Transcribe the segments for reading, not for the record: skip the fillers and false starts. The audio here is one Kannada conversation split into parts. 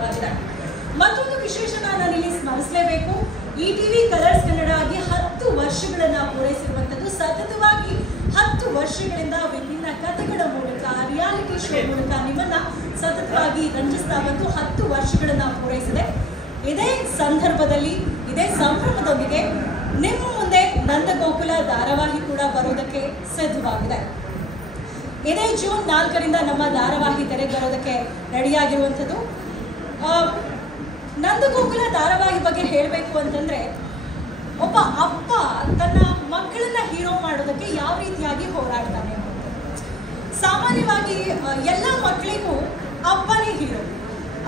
ಸಿದ್ಧವಾಗಿದೆ. ಮತ್ತೊಂದು ವಿಶೇಷ ನಾನು ಇಲ್ಲಿ ಸ್ಮರಿಸಲೇಬೇಕು. ETV ಕಲರ್ಸ್ ಕನ್ನಡ ಆಗಿ 10 ವರ್ಷಗಳನ್ನ ಪೂರೈಸಿರುವಂಥದ್ದು. ಸತತವಾಗಿ 10 ವರ್ಷಗಳಿಂದ ವಿಭಿನ್ನ ಕಥೆಗಳ ಮೂಲಕ, ರಿಯಾಲಿಟಿ ಶೋ ಮೂಲಕ ನಿಮ್ಮನ್ನ ಸತತವಾಗಿ ರಂಜಿಸ್ತಾ ಬಂದು 10 ವರ್ಷಗಳನ್ನ ಪೂರೈಸಿದೆ. ಇದೇ ಸಂದರ್ಭದಲ್ಲಿ, ಇದೇ ಸಂಭ್ರಮದೊಂದಿಗೆ ನಿಮ್ಮ ಮುಂದೆ ನಂದಗೋಕುಲ ಧಾರಾವಾಹಿ ಕೂಡ ಬರೋದಕ್ಕೆ ಸಿದ್ಧವಾಗಿದೆ. ಇದೇ ಜೂನ್ 4ರಿಂದ ನಮ್ಮ ಧಾರಾವಾಹಿ ತೆರೆಗೆ ಬರೋದಕ್ಕೆ ರೆಡಿಯಾಗಿರುವಂಥದ್ದು. ನಂದಗೋಕುಲ ಧಾರಾವಾಹಿ ಬಗ್ಗೆ ಹೇಳಬೇಕು ಅಂತಂದ್ರೆ, ಒಬ್ಬ ಅಪ್ಪ ತನ್ನ ಮಕ್ಕಳನ್ನ ಹೀರೋ ಮಾಡೋದಕ್ಕೆ ಯಾವ ರೀತಿಯಾಗಿ ಹೋರಾಡ್ತಾನೆ. ಸಾಮಾನ್ಯವಾಗಿ ಎಲ್ಲ ಮಕ್ಕಳಿಗೂ ಅಪ್ಪನೇ ಹೀರೋ,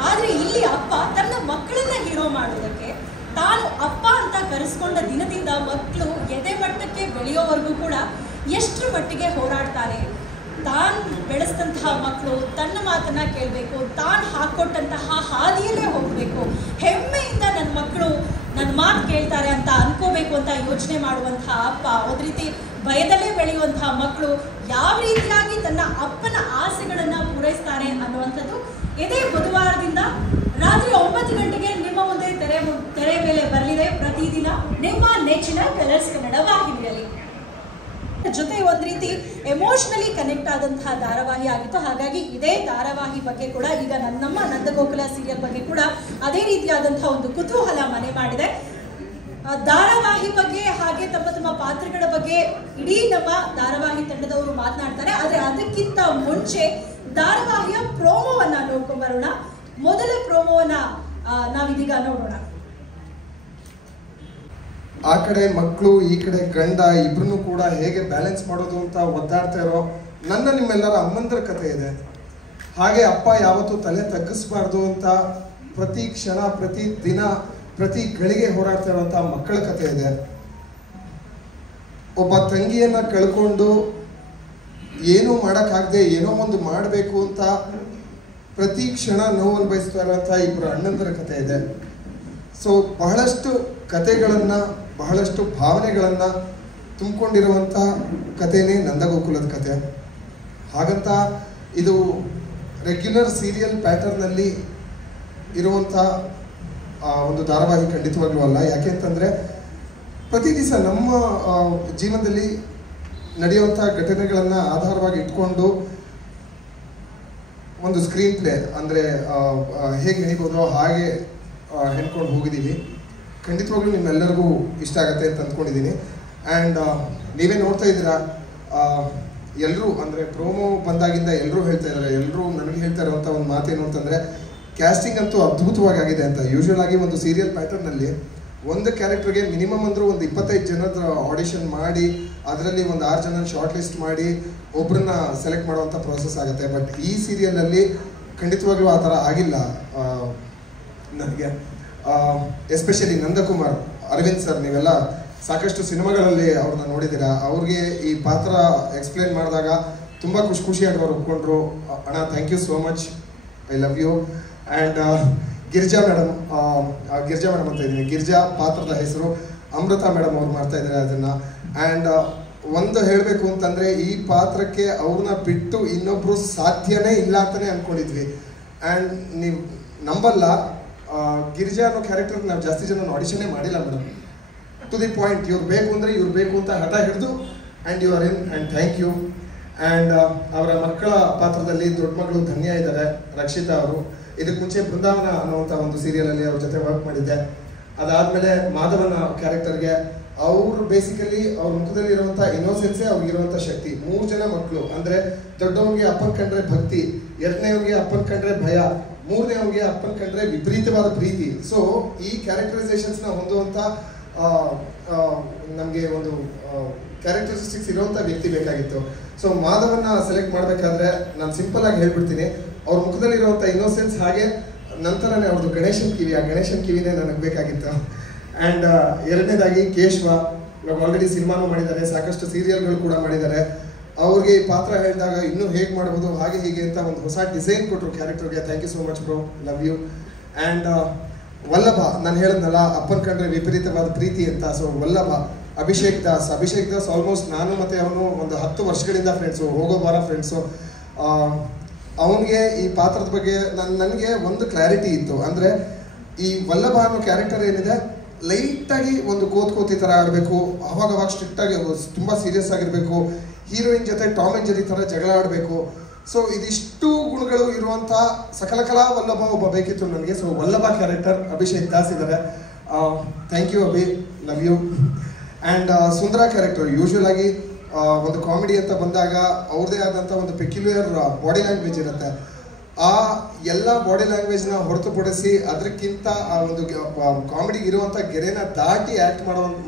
ಆದ್ರೆ ಇಲ್ಲಿ ಅಪ್ಪ ತನ್ನ ಮಕ್ಕಳನ್ನ ಹೀರೋ ಮಾಡೋದಕ್ಕೆ ತಾನು ಅಪ್ಪ ಅಂತ ಕರೆಸ್ಕೊಂಡ ದಿನದಿಂದ ಮಕ್ಕಳು ಎದೆ ಮಟ್ಟಕ್ಕೆ ಬೆಳೆಯೋವರೆಗೂ ಕೂಡ ಎಷ್ಟರ ಮಟ್ಟಿಗೆ ಹೋರಾಡ್ತಾರೆ. ತಾನು ಬೆಳೆಸಿದಂತಹ ಮಕ್ಕಳು ತನ್ನ ಮಾತನ್ನ ಕೇಳಬೇಕು, ತಾನು ಹಾಕೊಟ್ಟಂತಹ ಹಾದಿಯಲ್ಲೇ ಹೋಗಬೇಕು, ಹೆಮ್ಮೆಯಿಂದ ನನ್ನ ಮಕ್ಕಳು ನನ್ನ ಮಾತು ಕೇಳ್ತಾರೆ ಅಂತ ಅನ್ಕೋಬೇಕು ಅಂತ ಯೋಚನೆ ಮಾಡುವಂತಹ ಅಪ್ಪ, ಒಂದು ರೀತಿ ಭಯದಲ್ಲೇ ಬೆಳೆಯುವಂತಹ ಮಕ್ಕಳು ಯಾವ ರೀತಿಯಾಗಿ ತನ್ನ ಅಪ್ಪನ ಆಸೆಗಳನ್ನ ಪೂರೈಸ್ತಾರೆ ಅನ್ನುವಂಥದ್ದು ಇದೇ ಬುಧವಾರದಿಂದ ರಾತ್ರಿ 9 ಗಂಟೆಗೆ ನಿಮ್ಮ ಮುಂದೆ ತೆರೆ ಮೇಲೆ ಬರಲಿದೆ. ಪ್ರತಿದಿನ ನಿಮ್ಮ ನೆಚ್ಚಿನ ಕಲರ್ಸ್ ಕನ್ನಡ ವಾಹಿನಿಯಲ್ಲಿ. ಜೊತೆ ಒಂದು ರೀತಿ ಎಮೋಷನಲಿ ಕನೆಕ್ಟ್ ಆದಂತಹ ಧಾರಾವಾಹಿ ಆಗಿತ್ತು. ಹಾಗಾಗಿ ಇದೇ ಧಾರಾವಾಹಿ ಬಗ್ಗೆ ಕೂಡ ಈಗ ನಮ್ಮ ನಂದಗೋಕುಲ ಸೀರಿಯಲ್ ಬಗ್ಗೆ ಕೂಡ ಅದೇ ರೀತಿಯಾದಂತಹ ಒಂದು ಕುತೂಹಲ ಮನೆ ಮಾಡಿದೆ. ಧಾರಾವಾಹಿ ಬಗ್ಗೆ ಹಾಗೆ ತಮ್ಮ ಪಾತ್ರಗಳ ಬಗ್ಗೆ ಇಡೀ ನಮ್ಮ ಧಾರಾವಾಹಿ ತಂಡದವರು ಮಾತನಾಡ್ತಾರೆ. ಆದರೆ ಅದಕ್ಕಿಂತ ಮುಂಚೆ ಧಾರಾವಾಹಿಯ ಪ್ರೋಮೋವನ್ನ ನೋಡ್ಕೊಂಡ್ ಬರೋಣ. ಮೊದಲ ಪ್ರೋಮೋವನ್ನ ನಾವಿದೀಗ ನೋಡೋಣ. ಆ ಕಡೆ ಮಕ್ಕಳು, ಈ ಕಡೆ ಗಂಡ, ಇಬ್ರು ಕೂಡ ಹೇಗೆ ಬ್ಯಾಲೆನ್ಸ್ ಮಾಡೋದು ಅಂತ ಒದ್ದಾಡ್ತಾ ಇರೋ ನಿಮ್ಮೆಲ್ಲರ ಅಮ್ಮಂದ್ರ ಕಥೆ ಇದೆ. ಹಾಗೆ ಅಪ್ಪ ಯಾವತ್ತೂ ತಲೆ ತಗ್ಗಿಸ್ಬಾರ್ದು ಅಂತ ಪ್ರತಿ ಕ್ಷಣ, ಪ್ರತಿ ದಿನ, ಪ್ರತಿ ಗಳಿಗೆ ಹೋರಾಡ್ತಾ ಇರುವಂತ ಮಕ್ಕಳ ಕಥೆ ಇದೆ. ಒಬ್ಬ ತಂಗಿಯನ್ನ ಕಳ್ಕೊಂಡು ಏನೂ ಮಾಡೋಕ್ಕಾಗದೆ ಏನೋ ಒಂದು ಮಾಡಬೇಕು ಅಂತ ಪ್ರತಿ ಕ್ಷಣ ನೋವು ಅನುಭವಿಸ್ತಾ ಇರುವಂತಹ ಇಬ್ಬರು ಅಣ್ಣಂದರ ಕಥೆ ಇದೆ. ಸೊ ಬಹಳಷ್ಟು ಕಥೆಗಳನ್ನು, ಬಹಳಷ್ಟು ಭಾವನೆಗಳನ್ನು ತುಂಬಿಕೊಂಡಿರುವಂಥ ಕಥೆನೇ ನಂದಗೋಕುಲದ ಕಥೆ. ಹಾಗಂತ ಇದು ರೆಗ್ಯುಲರ್ ಸೀರಿಯಲ್ ಪ್ಯಾಟರ್ನಲ್ಲಿ ಇರುವಂಥ ಒಂದು ಧಾರಾವಾಹಿ ಖಂಡಿತವಾಗ್ಲೂ ಅಲ್ಲ. ಯಾಕೆ ಅಂತಂದರೆ ಪ್ರತಿ ದಿವಸ ನಮ್ಮ ಜೀವನದಲ್ಲಿ ನಡೆಯುವಂಥ ಘಟನೆಗಳನ್ನು ಆಧಾರವಾಗಿ ಇಟ್ಕೊಂಡು ಒಂದು ಸ್ಕ್ರೀನ್ ಪ್ಲೇ ಅಂದರೆ ಹೇಗೆ ಹೆಣಿಬೋದೋ ಹಾಗೆ ಹೆಣ್ಕೊಂಡು ಹೋಗಿದ್ದೀವಿ. ಖಂಡಿತವಾಗ್ಲೂ ನಿಮ್ಮೆಲ್ಲರಿಗೂ ಇಷ್ಟ ಆಗುತ್ತೆ ಅಂತ ಅಂದ್ಕೊಂಡಿದ್ದೀನಿ. ಆ್ಯಂಡ್ ನೀವೇ ನೋಡ್ತಾ ಇದ್ದೀರಾ, ಎಲ್ಲರೂ ಅಂದರೆ ಪ್ರೋಮೋ ಬಂದಾಗಿಂದ ಎಲ್ಲರೂ ಹೇಳ್ತಾ ಇದ್ದಾರೆ, ಎಲ್ಲರೂ ನನಗೆ ಹೇಳ್ತಾ ಇರುವಂಥ ಒಂದು ಮಾತೇನು ಅಂತಂದರೆ, ಕ್ಯಾಸ್ಟಿಂಗ್ ಅಂತೂ ಅದ್ಭುತವಾಗಿ ಆಗಿದೆ ಅಂತ. ಯೂಶ್ವಲ್ ಆಗಿ ಒಂದು ಸೀರಿಯಲ್ ಪ್ಯಾಟರ್ನಲ್ಲಿ ಒಂದು ಕ್ಯಾರೆಕ್ಟರ್ಗೆ ಮಿನಿಮಮ್ ಅಂದರೂ ಒಂದು 25 ಜನದ ಆಡಿಷನ್ ಮಾಡಿ ಅದರಲ್ಲಿ ಒಂದು 6 ಜನ ಶಾರ್ಟ್ ಲಿಸ್ಟ್ ಮಾಡಿ ಒಬ್ಬರನ್ನ ಸೆಲೆಕ್ಟ್ ಮಾಡುವಂಥ ಪ್ರೋಸೆಸ್ ಆಗುತ್ತೆ. ಬಟ್ ಈ ಸೀರಿಯಲಲ್ಲಿ ಖಂಡಿತವಾಗ್ಲೂ ಆ ಥರ ಆಗಿಲ್ಲ ನನಗೆ. ಎಸ್ಪೆಷಲಿ ನಂದಕುಮಾರ್, ಅರವಿಂದ್ ಸರ್, ನೀವೆಲ್ಲ ಸಾಕಷ್ಟು ಸಿನಿಮಾಗಳಲ್ಲಿ ಅವ್ರನ್ನ ನೋಡಿದ್ದೀರಾ. ಅವ್ರಿಗೆ ಈ ಪಾತ್ರ ಎಕ್ಸ್ಪ್ಲೇನ್ ಮಾಡಿದಾಗ ತುಂಬ ಖುಷಿಯಾಗಿ ಅವ್ರು ಒಪ್ಕೊಂಡ್ರು. ಅಣ್ಣ thank you so much, I love you. And Girija madam ಅಂತ ಇದ್ದೀನಿ. ಗಿರಿಜಾ ಪಾತ್ರದ ಹೆಸರು, ಅಮೃತ ಮೇಡಮ್ ಅವ್ರು ಮಾಡ್ತಾ ಇದ್ದಾರೆ ಅದನ್ನು. ಆ್ಯಂಡ್ ಒಂದು ಹೇಳಬೇಕು ಅಂತಂದರೆ, ಈ ಪಾತ್ರಕ್ಕೆ ಅವ್ರನ್ನ ಬಿಟ್ಟು ಇನ್ನೊಬ್ಬರು ಸಾಧ್ಯನೇ ಇಲ್ಲ ಅಂತಲೇ ಅಂದ್ಕೊಂಡಿದ್ವಿ. ಆ್ಯಂಡ್ ನೀವು ನಂಬಲ್ಲ, ಗಿರಿಜಾ ಅನ್ನೋ ಕ್ಯಾರೆಕ್ಟರ್ ನಾವು ಜಾಸ್ತಿ ಜನ ಆಡಿಷನ್ನೇ ಮಾಡಿಲ್ಲ ಮೇಡಮ್. ಟು ದಿ ಪಾಯಿಂಟ್, ಇವ್ರು ಬೇಕು ಅಂದರೆ ಇವ್ರು ಬೇಕು ಅಂತ ಹಠ ಹಿಡಿದು and you are in, and thank you. And ಅವರ ಮಕ್ಕಳ ಪಾತ್ರದಲ್ಲಿ ದೊಡ್ಡ ಮಗಳು ಧನ್ಯ ಇದ್ದಾರೆ, ರಕ್ಷಿತಾ ಅವರು. ಇದಕ್ಕೆ ಮುಂಚೆ ಬೃಂದಾವನ ಅನ್ನುವಂಥ ಒಂದು ಸೀರಿಯಲಲ್ಲಿ ಅವ್ರ ಜೊತೆ ವರ್ಕ್ ಮಾಡಿದ್ದೆ. ಅದಾದಮೇಲೆ ಮಾಧವನ ಕ್ಯಾರೆಕ್ಟರ್ಗೆ ಅವರು ಬೇಸಿಕಲಿ ಅವ್ರ ಮುಖದಲ್ಲಿರುವಂಥ ಇನ್ನೋಸೆನ್ಸೇ ಅವ್ರಿಗಿರುವಂಥ ಶಕ್ತಿ. 3 ಜನ ಮಕ್ಕಳು ಅಂದರೆ, ದೊಡ್ಡವನಿಗೆ ಅಪ್ಪನ ಕಂಡ್ರೆ ಭಕ್ತಿ, ಎರಡನೇವನಿಗೆ ಅಪ್ಪನ ಕಂಡ್ರೆ ಭಯ, ಮೂರನೇವನಿಗೆ ಅಪ್ಪನ ಕಂಡ್ರೆ ವಿಪರೀತವಾದ ಪ್ರೀತಿ. ಸೊ ಈ ಕ್ಯಾರೆಕ್ಟರೈಸೇಷನ್ಸ್ನ ಹೊಂದುವಂಥ ನಮಗೆ ಒಂದು ಕ್ಯಾರೆಕ್ಟರಿಸ್ಟಿಕ್ಸ್ ಇರುವಂಥ ವ್ಯಕ್ತಿ ಬೇಕಾಗಿತ್ತು. ಸೊ ಮಾಧವನ್ನ ಸೆಲೆಕ್ಟ್ ಮಾಡಬೇಕಾದ್ರೆ ನಾನು ಸಿಂಪಲ್ ಆಗಿ ಹೇಳ್ಬಿಡ್ತೀನಿ, ಅವ್ರ ಮುಖದಲ್ಲಿರುವಂಥ ಇನ್ನೋಸೆನ್ಸ್, ಹಾಗೆ ನಂತರನೇ ಅವ್ರದ್ದು ಗಣೇಶನ್ ಕಿವಿ, ಆ ಗಣೇಶನ್ ಕಿವಿನೇ ನನಗೆ ಬೇಕಾಗಿತ್ತು. ಆ್ಯಂಡ್ ಎರಡನೇದಾಗಿ ಕೇಶವ, ಇವಾಗ ಆಲ್ರೆಡಿ ಸಿನಿಮಾನು ಮಾಡಿದ್ದಾರೆ, ಸಾಕಷ್ಟು ಸೀರಿಯಲ್ಗಳು ಕೂಡ ಮಾಡಿದ್ದಾರೆ. ಅವ್ರಿಗೆ ಈ ಪಾತ್ರ ಹೇಳಿದಾಗ ಇನ್ನೂ ಹೇಗೆ ಮಾಡ್ಬೋದು ಹಾಗೆ ಹೀಗೆ ಅಂತ ಒಂದು ಹೊಸ ಡಿಸೈನ್ ಕೊಟ್ಟರು ಕ್ಯಾರೆಕ್ಟರ್ಗೆ. Thank you so much bro, love you. And Vallabha, ನಾನು ಹೇಳಿದ್ನಲ್ಲ ಅಪ್ಪನ ಕಂಡ್ರೆ ವಿಪರೀತವಾದ ಪ್ರೀತಿ ಅಂತ. ಸೊ ವಲ್ಲಭ, ಅಭಿಷೇಕ್ ದಾಸ್ ಆಲ್ಮೋಸ್ಟ್ ನಾನು ಮತ್ತು ಅವನು ಒಂದು 10 ವರ್ಷಗಳಿಂದ ಫ್ರೆಂಡ್ಸು, ಹೋಗೋ ವಾರ ಫ್ರೆಂಡ್ಸು. ಅವನಿಗೆ ಈ ಪಾತ್ರದ ಬಗ್ಗೆ ನನಗೆ ಒಂದು ಕ್ಲಾರಿಟಿ ಇತ್ತು. ಅಂದರೆ ಈ ವಲ್ಲಭ ಅನ್ನೋ ಕ್ಯಾರೆಕ್ಟರ್ ಏನಿದೆ, ಲೈಟಾಗಿ ಒಂದು ಕೋತಿ ಥರ ಆಡಬೇಕು, ಅವಾಗ ಸ್ಟ್ರಿಕ್ಟಾಗಿ ತುಂಬ ಸೀರಿಯಸ್ ಆಗಿರಬೇಕು, ಹೀರೋಯಿನ್ ಜೊತೆ ಟಾಮ್ ಆ್ಯಂಡ್ ಜೆರ್ರಿ ಥರ ಜಗಳ ಆಡಬೇಕು. ಸೊ ಇದಿಷ್ಟು ಗುಣಗಳು ಇರುವಂಥ ಸಕಲ ಕಲಾ ವಲ್ಲಭ ಒಬ್ಬ ಬೇಕಿತ್ತು ನನಗೆ. ಸೊ ವಲ್ಲಭ ಕ್ಯಾರೆಕ್ಟರ್ ಅಭಿಷೇಕ್ ದಾಸ್ ಇದ್ದಾರೆ. Thank you Abhi, love you. And Sundara character usual ಆಗಿ ಒಂದು ಕಾಮಿಡಿ ಅಂತ ಬಂದಾಗ ಅವ್ರದ್ದೇ ಆದಂಥ ಒಂದು ಪೆಕ್ಯುಲರ್ ಬಾಡಿ ಲ್ಯಾಂಗ್ವೇಜ್ ಇರುತ್ತೆ. ಆ ಎಲ್ಲ ಬಾಡಿ ಲ್ಯಾಂಗ್ವೇಜ್ನ ಹೊರತುಪಡಿಸಿ ಅದಕ್ಕಿಂತ ಆ ಒಂದು ಕಾಮಿಡಿಗೆ ಇರುವಂಥ ಗೆರೆನ ದಾಟಿ ಆ್ಯಕ್ಟ್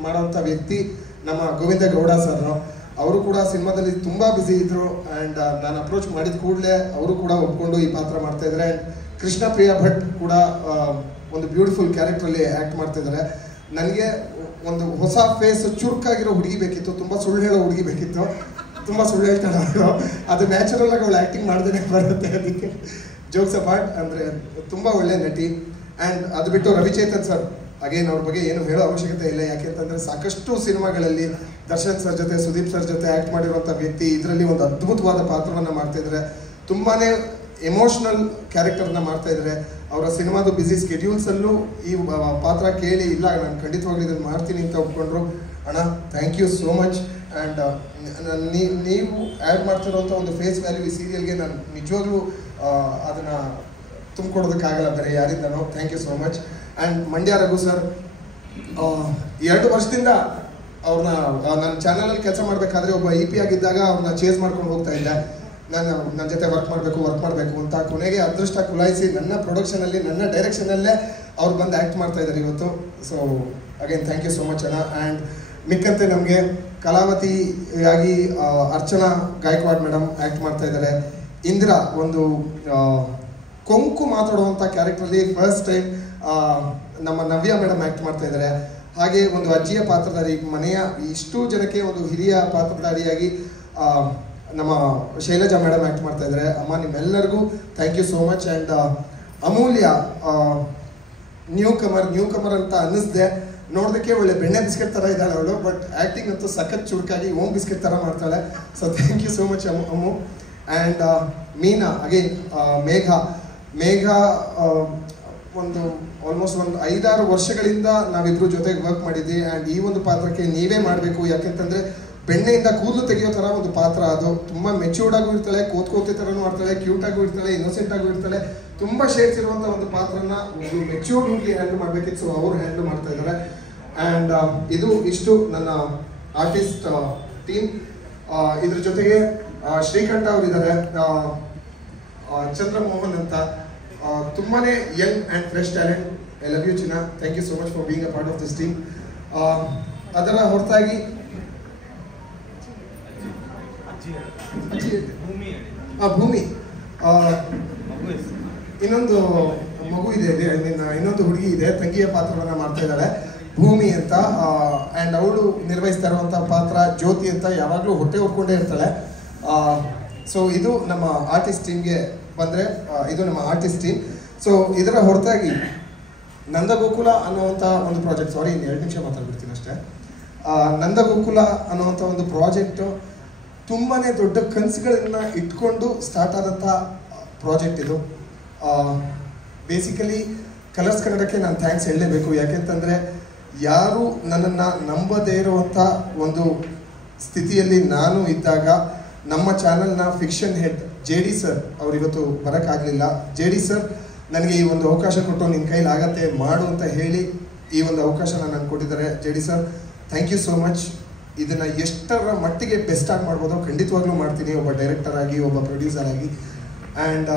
ಮಾಡೋವಂಥ ವ್ಯಕ್ತಿ ನಮ್ಮ ಗೋವಿಂದ ಗೌಡ ಸರ್. ಅವರು ಕೂಡ ಸಿನಿಮಾದಲ್ಲಿ ತುಂಬ ಬ್ಯುಸಿ ಇದ್ದರು. ಆ್ಯಂಡ್ ನಾನು ಅಪ್ರೋಚ್ ಮಾಡಿದ ಕೂಡಲೇ ಅವರು ಕೂಡ ಒಪ್ಕೊಂಡು ಈ ಪಾತ್ರ ಮಾಡ್ತಾ ಇದ್ದಾರೆ. ಆ್ಯಂಡ್ ಕೃಷ್ಣ ಪ್ರಿಯಾ ಭಟ್ ಕೂಡ ಒಂದು ಬ್ಯೂಟಿಫುಲ್ ಕ್ಯಾರೆಕ್ಟ್ರಲ್ಲಿ ಆ್ಯಕ್ಟ್ ಮಾಡ್ತಾ ಇದ್ದಾರೆ. ನನಗೆ ಒಂದು ಹೊಸ ಫೇಸ್, ಚುರುಕಾಗಿರೋ ಹುಡುಗಿ ಬೇಕಿತ್ತು, ತುಂಬ ಸುಳ್ಳು ಹೇಳೋ ಹುಡುಗಿ ಬೇಕಿತ್ತು. ತುಂಬ ಸುಳ್ಳು ಹೇಳ್ತಾಳೆ ಅವಳು, ಅದು ನ್ಯಾಚುರಲ್ ಆಗಿ ಅವಳು ಆ್ಯಕ್ಟಿಂಗ್ ಮಾಡ್ದೇ ಬರುತ್ತೆ. ಅದಕ್ಕೆ ಜೋಕ್ಸ್ ಅಪಾರ್ಟ್, ಅಂದರೆ ತುಂಬ ಒಳ್ಳೆ ನಟಿ. ಆ್ಯಂಡ್ ಅದು ಬಿಟ್ಟು ರವಿಚೇತನ್ ಸರ್, ಅಗೇನ್ ಅವ್ರ ಬಗ್ಗೆ ಏನು ಹೇಳೋ ಅವಶ್ಯಕತೆ ಇಲ್ಲ. ಯಾಕೆಂತಂದರೆ ಸಾಕಷ್ಟು ಸಿನಿಮಾಗಳಲ್ಲಿ ದರ್ಶನ್ ಸರ್ ಜೊತೆ, ಸುದೀಪ್ ಸರ್ ಜೊತೆ ಆ್ಯಕ್ಟ್ ಮಾಡಿರುವಂಥ ವ್ಯಕ್ತಿ. ಇದರಲ್ಲಿ ಒಂದು ಅದ್ಭುತವಾದ ಪಾತ್ರವನ್ನು ಮಾಡ್ತಾಯಿದ್ದಾರೆ. ತುಂಬಾ ಎಮೋಷ್ನಲ್ ಕ್ಯಾರೆಕ್ಟರ್ನ ಮಾಡ್ತಾಯಿದ್ದಾರೆ. ಅವರ ಸಿನಿಮಾದು ಬ್ಯುಸಿ ಸ್ಕೆಡ್ಯೂಲ್ಸಲ್ಲೂ ಈ ಪಾತ್ರ ಕೇಳಿ, ಇಲ್ಲ ನಾನು ಖಂಡಿತವಾಗ್ಲೂ ಇದನ್ನು ಮಾಡ್ತೀನಿ ಅಂತ ಒಪ್ಕೊಂಡ್ರು. ಅಣ್ಣ thank you so much. And ನೀವು ಆ್ಯಡ್ ಮಾಡ್ತಿರೋಂಥ ಒಂದು ಫೇಸ್ ವ್ಯಾಲ್ಯೂ ಈ ಸೀರಿಯಲ್ಗೆ ನಾನು ನಿಜವಾಗ್ಲೂ ಅದನ್ನು ತುಂಬಿಕೊಡೋದಕ್ಕಾಗಲ್ಲ ಬೇರೆ ಯಾರಿಂದನೋ. Thank you so much. And Mandya Raghu sir, 2 ವರ್ಷದಿಂದ ಅವ್ರನ್ನ ನನ್ನ ಚಾನಲಲ್ಲಿ ಕೆಲಸ ಮಾಡಬೇಕಾದ್ರೆ ಒಬ್ಬ EP ಆಗಿದ್ದಾಗ ಅವ್ರನ್ನ ಚೇಸ್ ಮಾಡ್ಕೊಂಡು ಹೋಗ್ತಾ ಇದ್ದೆ. ನನ್ನ ಜೊತೆ ವರ್ಕ್ ಮಾಡಬೇಕು ಅಂತ. ಕೊನೆಗೆ ಅದೃಷ್ಟ ಕುಲಾಯಿಸಿ ನನ್ನ ಪ್ರೊಡಕ್ಷನಲ್ಲಿ, ನನ್ನ ಡೈರೆಕ್ಷನಲ್ಲೇ ಅವ್ರು ಬಂದು ಆ್ಯಕ್ಟ್ ಮಾಡ್ತಾ ಇದ್ದಾರೆ ಇವತ್ತು. So again thank you so much ಅಣ್ಣ. ಆ್ಯಂಡ್ ಮಿಕ್ಕಂತೆ ನಮಗೆ ಕಲಾವತಿಯಾಗಿ ಅರ್ಚನಾ ಗಾಯಕ್ವಾಡ್ ಮೇಡಮ್ ಆ್ಯಕ್ಟ್ ಮಾಡ್ತಾ ಇದ್ದಾರೆ. ಇಂದಿರಾ ಒಂದು ಕೊಂಕು ಮಾತಾಡುವಂಥ ಕ್ಯಾರೆಕ್ಟ್ರಲ್ಲಿ ಫಸ್ಟ್ ಟೈಮ್ ನಮ್ಮ ನವ್ಯ ಮೇಡಮ್ ಆ್ಯಕ್ಟ್ ಮಾಡ್ತಾ ಇದ್ದಾರೆ. ಹಾಗೆ ಒಂದು ಅಜ್ಜಿಯ ಪಾತ್ರಧಾರಿ, ಮನೆಯ ಇಷ್ಟು ಜನಕ್ಕೆ ಒಂದು ಹಿರಿಯ ಪಾತ್ರಧಾರಿಯಾಗಿ ನಮ್ಮ ಶೈಲಜಾ ಮೇಡಮ್ ಆ್ಯಕ್ಟ್ ಮಾಡ್ತಾ ಇದ್ದಾರೆ. ಅಮ್ಮ ನಿಮ್ಮೆಲ್ಲರಿಗೂ thank you so much. And Amulya newcomer ಅಂತ ಅನ್ನಿಸ್ದೆ. ನೋಡೋದಕ್ಕೆ ಒಳ್ಳೆ ಬೆಣ್ಣೆ ಬಿಸ್ಕೆಟ್ ಥರ ಇದ್ದಾಳೆ ಅವಳು, ಬಟ್ ಆ್ಯಕ್ಟಿಂಗ್ ಅಂತೂ ಸಖತ್ ಚುರುಕಾಗಿ ಓಮ್ ಬಿಸ್ಕೆಟ್ ಥರ ಮಾಡ್ತಾಳೆ. So thank you so much Ammu. And Meena, again Megha ಒಂದು ಆಲ್ಮೋಸ್ಟ್ ಒಂದು 5-6 ವರ್ಷಗಳಿಂದ ನಾವಿಬ್ಬರು ಜೊತೆಗೆ ವರ್ಕ್ ಮಾಡಿದ್ವಿ. ಆ್ಯಂಡ್ ಈ ಒಂದು ಪಾತ್ರಕ್ಕೆ ನೀವೇ ಮಾಡಬೇಕು, ಯಾಕೆಂತಂದರೆ ಬೆಣ್ಣೆಯಿಂದ ಕೂದಲು ತೆಗೆಯೋ ಥರ ಒಂದು ಪಾತ್ರ ಅದು. ತುಂಬ ಮೆಚ್ಯೂರ್ಡ್ ಆಗೂ ಇರ್ತಾಳೆ, ಕೋತಿ ಥರನೂ ಮಾಡ್ತಾಳೆ, ಕ್ಯೂಟ್ ಆಗೂ ಇರ್ತಾಳೆ, ಇನ್ನೋಸೆಂಟ್ ಆಗೂ ಇರ್ತಾಳೆ. ತುಂಬ ಶೇಡ್ಸ್ ಇರುವಂಥ ಒಂದು ಪಾತ್ರನ ಒಂದು ಮೆಚ್ಯೂರ್ಡ್ ಹುಡುಗಿ ಹ್ಯಾಂಡಲ್ ಮಾಡಬೇಕಿತ್ತು. ಸೊ ಅವರು ಹ್ಯಾಂಡಲ್ ಮಾಡ್ತಾ ಇದ್ದಾರೆ. ಆ್ಯಂಡ್ ಇಷ್ಟು ನನ್ನ ಆರ್ಟಿಸ್ಟ್ ಟೀಮ್. ಇದ್ರ ಜೊತೆಗೆ ಶ್ರೀಕಂಠ ಅವರಿದ್ದಾರೆ, ಚಂದ್ರಮೋಹನ್ ಅಂತ, ತುಂಬಾ young and fresh talent. I love you ಚಿನ್ನ, thank you so much for being a part of this team. ಅದರ ಹೊರತಾಗಿ ಭೂಮಿ, ಇನ್ನೊಂದು ಮಗು ಇದೆ, ಇನ್ನೊಂದು ಹುಡುಗಿ ಇದೆ, ತಂಗಿಯ ಪಾತ್ರವನ್ನು ಮಾಡ್ತಾ ಇದ್ದಾಳೆ ಭೂಮಿ ಅಂತ. ಆ್ಯಂಡ್ ಅವಳು ನಿರ್ವಹಿಸ್ತಾ ಇರುವಂಥ ಪಾತ್ರ ಜ್ಯೋತಿ ಅಂತ. ಯಾವಾಗಲೂ ಹೊಟ್ಟೆ ಹೊರ್ಕೊಂಡೇ ಇರ್ತಾಳೆ. ಸೊ ಇದು ನಮ್ಮ ಆರ್ಟಿಸ್ಟ್ ಟೀಮ್ಗೆ ಬಂದರೆ ಇದು ನಮ್ಮ ಆರ್ಟಿಸ್ಟ್ ಟೀಮ್. ಸೊ ಇದರ ಹೊರತಾಗಿ ನಂದಗೋಕುಲ ಅನ್ನುವಂಥ ಒಂದು ಪ್ರಾಜೆಕ್ಟ್, ಸಾರಿ ಇನ್ನು 2 ನಿಮಿಷ ಮಾತಾಡ್ಬಿಡ್ತೀನಿ ಅಷ್ಟೇ. ನಂದಗೋಕುಲ ಅನ್ನುವಂಥ ಒಂದು ಪ್ರಾಜೆಕ್ಟು ತುಂಬಾ ದೊಡ್ಡ ಕನಸುಗಳನ್ನು ಇಟ್ಕೊಂಡು ಸ್ಟಾರ್ಟ್ ಆದಂಥ ಪ್ರಾಜೆಕ್ಟ್ ಇದು. ಬೇಸಿಕಲಿ ಕಲರ್ಸ್ ಕನ್ನಡಕ್ಕೆ ನಾನು ಥ್ಯಾಂಕ್ಸ್ ಹೇಳಲೇಬೇಕು. ಯಾಕೆಂತಂದರೆ ಯಾರು ನನ್ನನ್ನು ನಂಬದೇ ಇರುವಂಥ ಒಂದು ಸ್ಥಿತಿಯಲ್ಲಿ ನಾನು ಇದ್ದಾಗ ನಮ್ಮ ಚಾನಲ್ನ ಫಿಕ್ಷನ್ ಹೆಡ್ JD ಸರ್ ಅವ್ರು ಇವತ್ತು ಬರೋಕ್ಕಾಗಲಿಲ್ಲ. JD ಸರ್ ನನಗೆ ಈ ಒಂದು ಅವಕಾಶ ಕೊಟ್ಟು ನಿನ್ನ ಕೈಲಿ ಆಗತ್ತೆ ಮಾಡು ಅಂತ ಹೇಳಿ ಈ ಒಂದು ಅವಕಾಶನ ನನಗೆ ಕೊಟ್ಟಿದ್ದಾರೆ. JD sir thank you so much. ಇದನ್ನು ಎಷ್ಟರ ಮಟ್ಟಿಗೆ ಬೆಸ್ಟಾಗಿ ಮಾಡ್ಬೋದೋ ಖಂಡಿತವಾಗ್ಲೂ ಮಾಡ್ತೀನಿ, ಒಬ್ಬ ಡೈರೆಕ್ಟರ್ ಆಗಿ, ಒಬ್ಬ ಪ್ರೊಡ್ಯೂಸರ್ ಆಗಿ. ಆ್ಯಂಡ್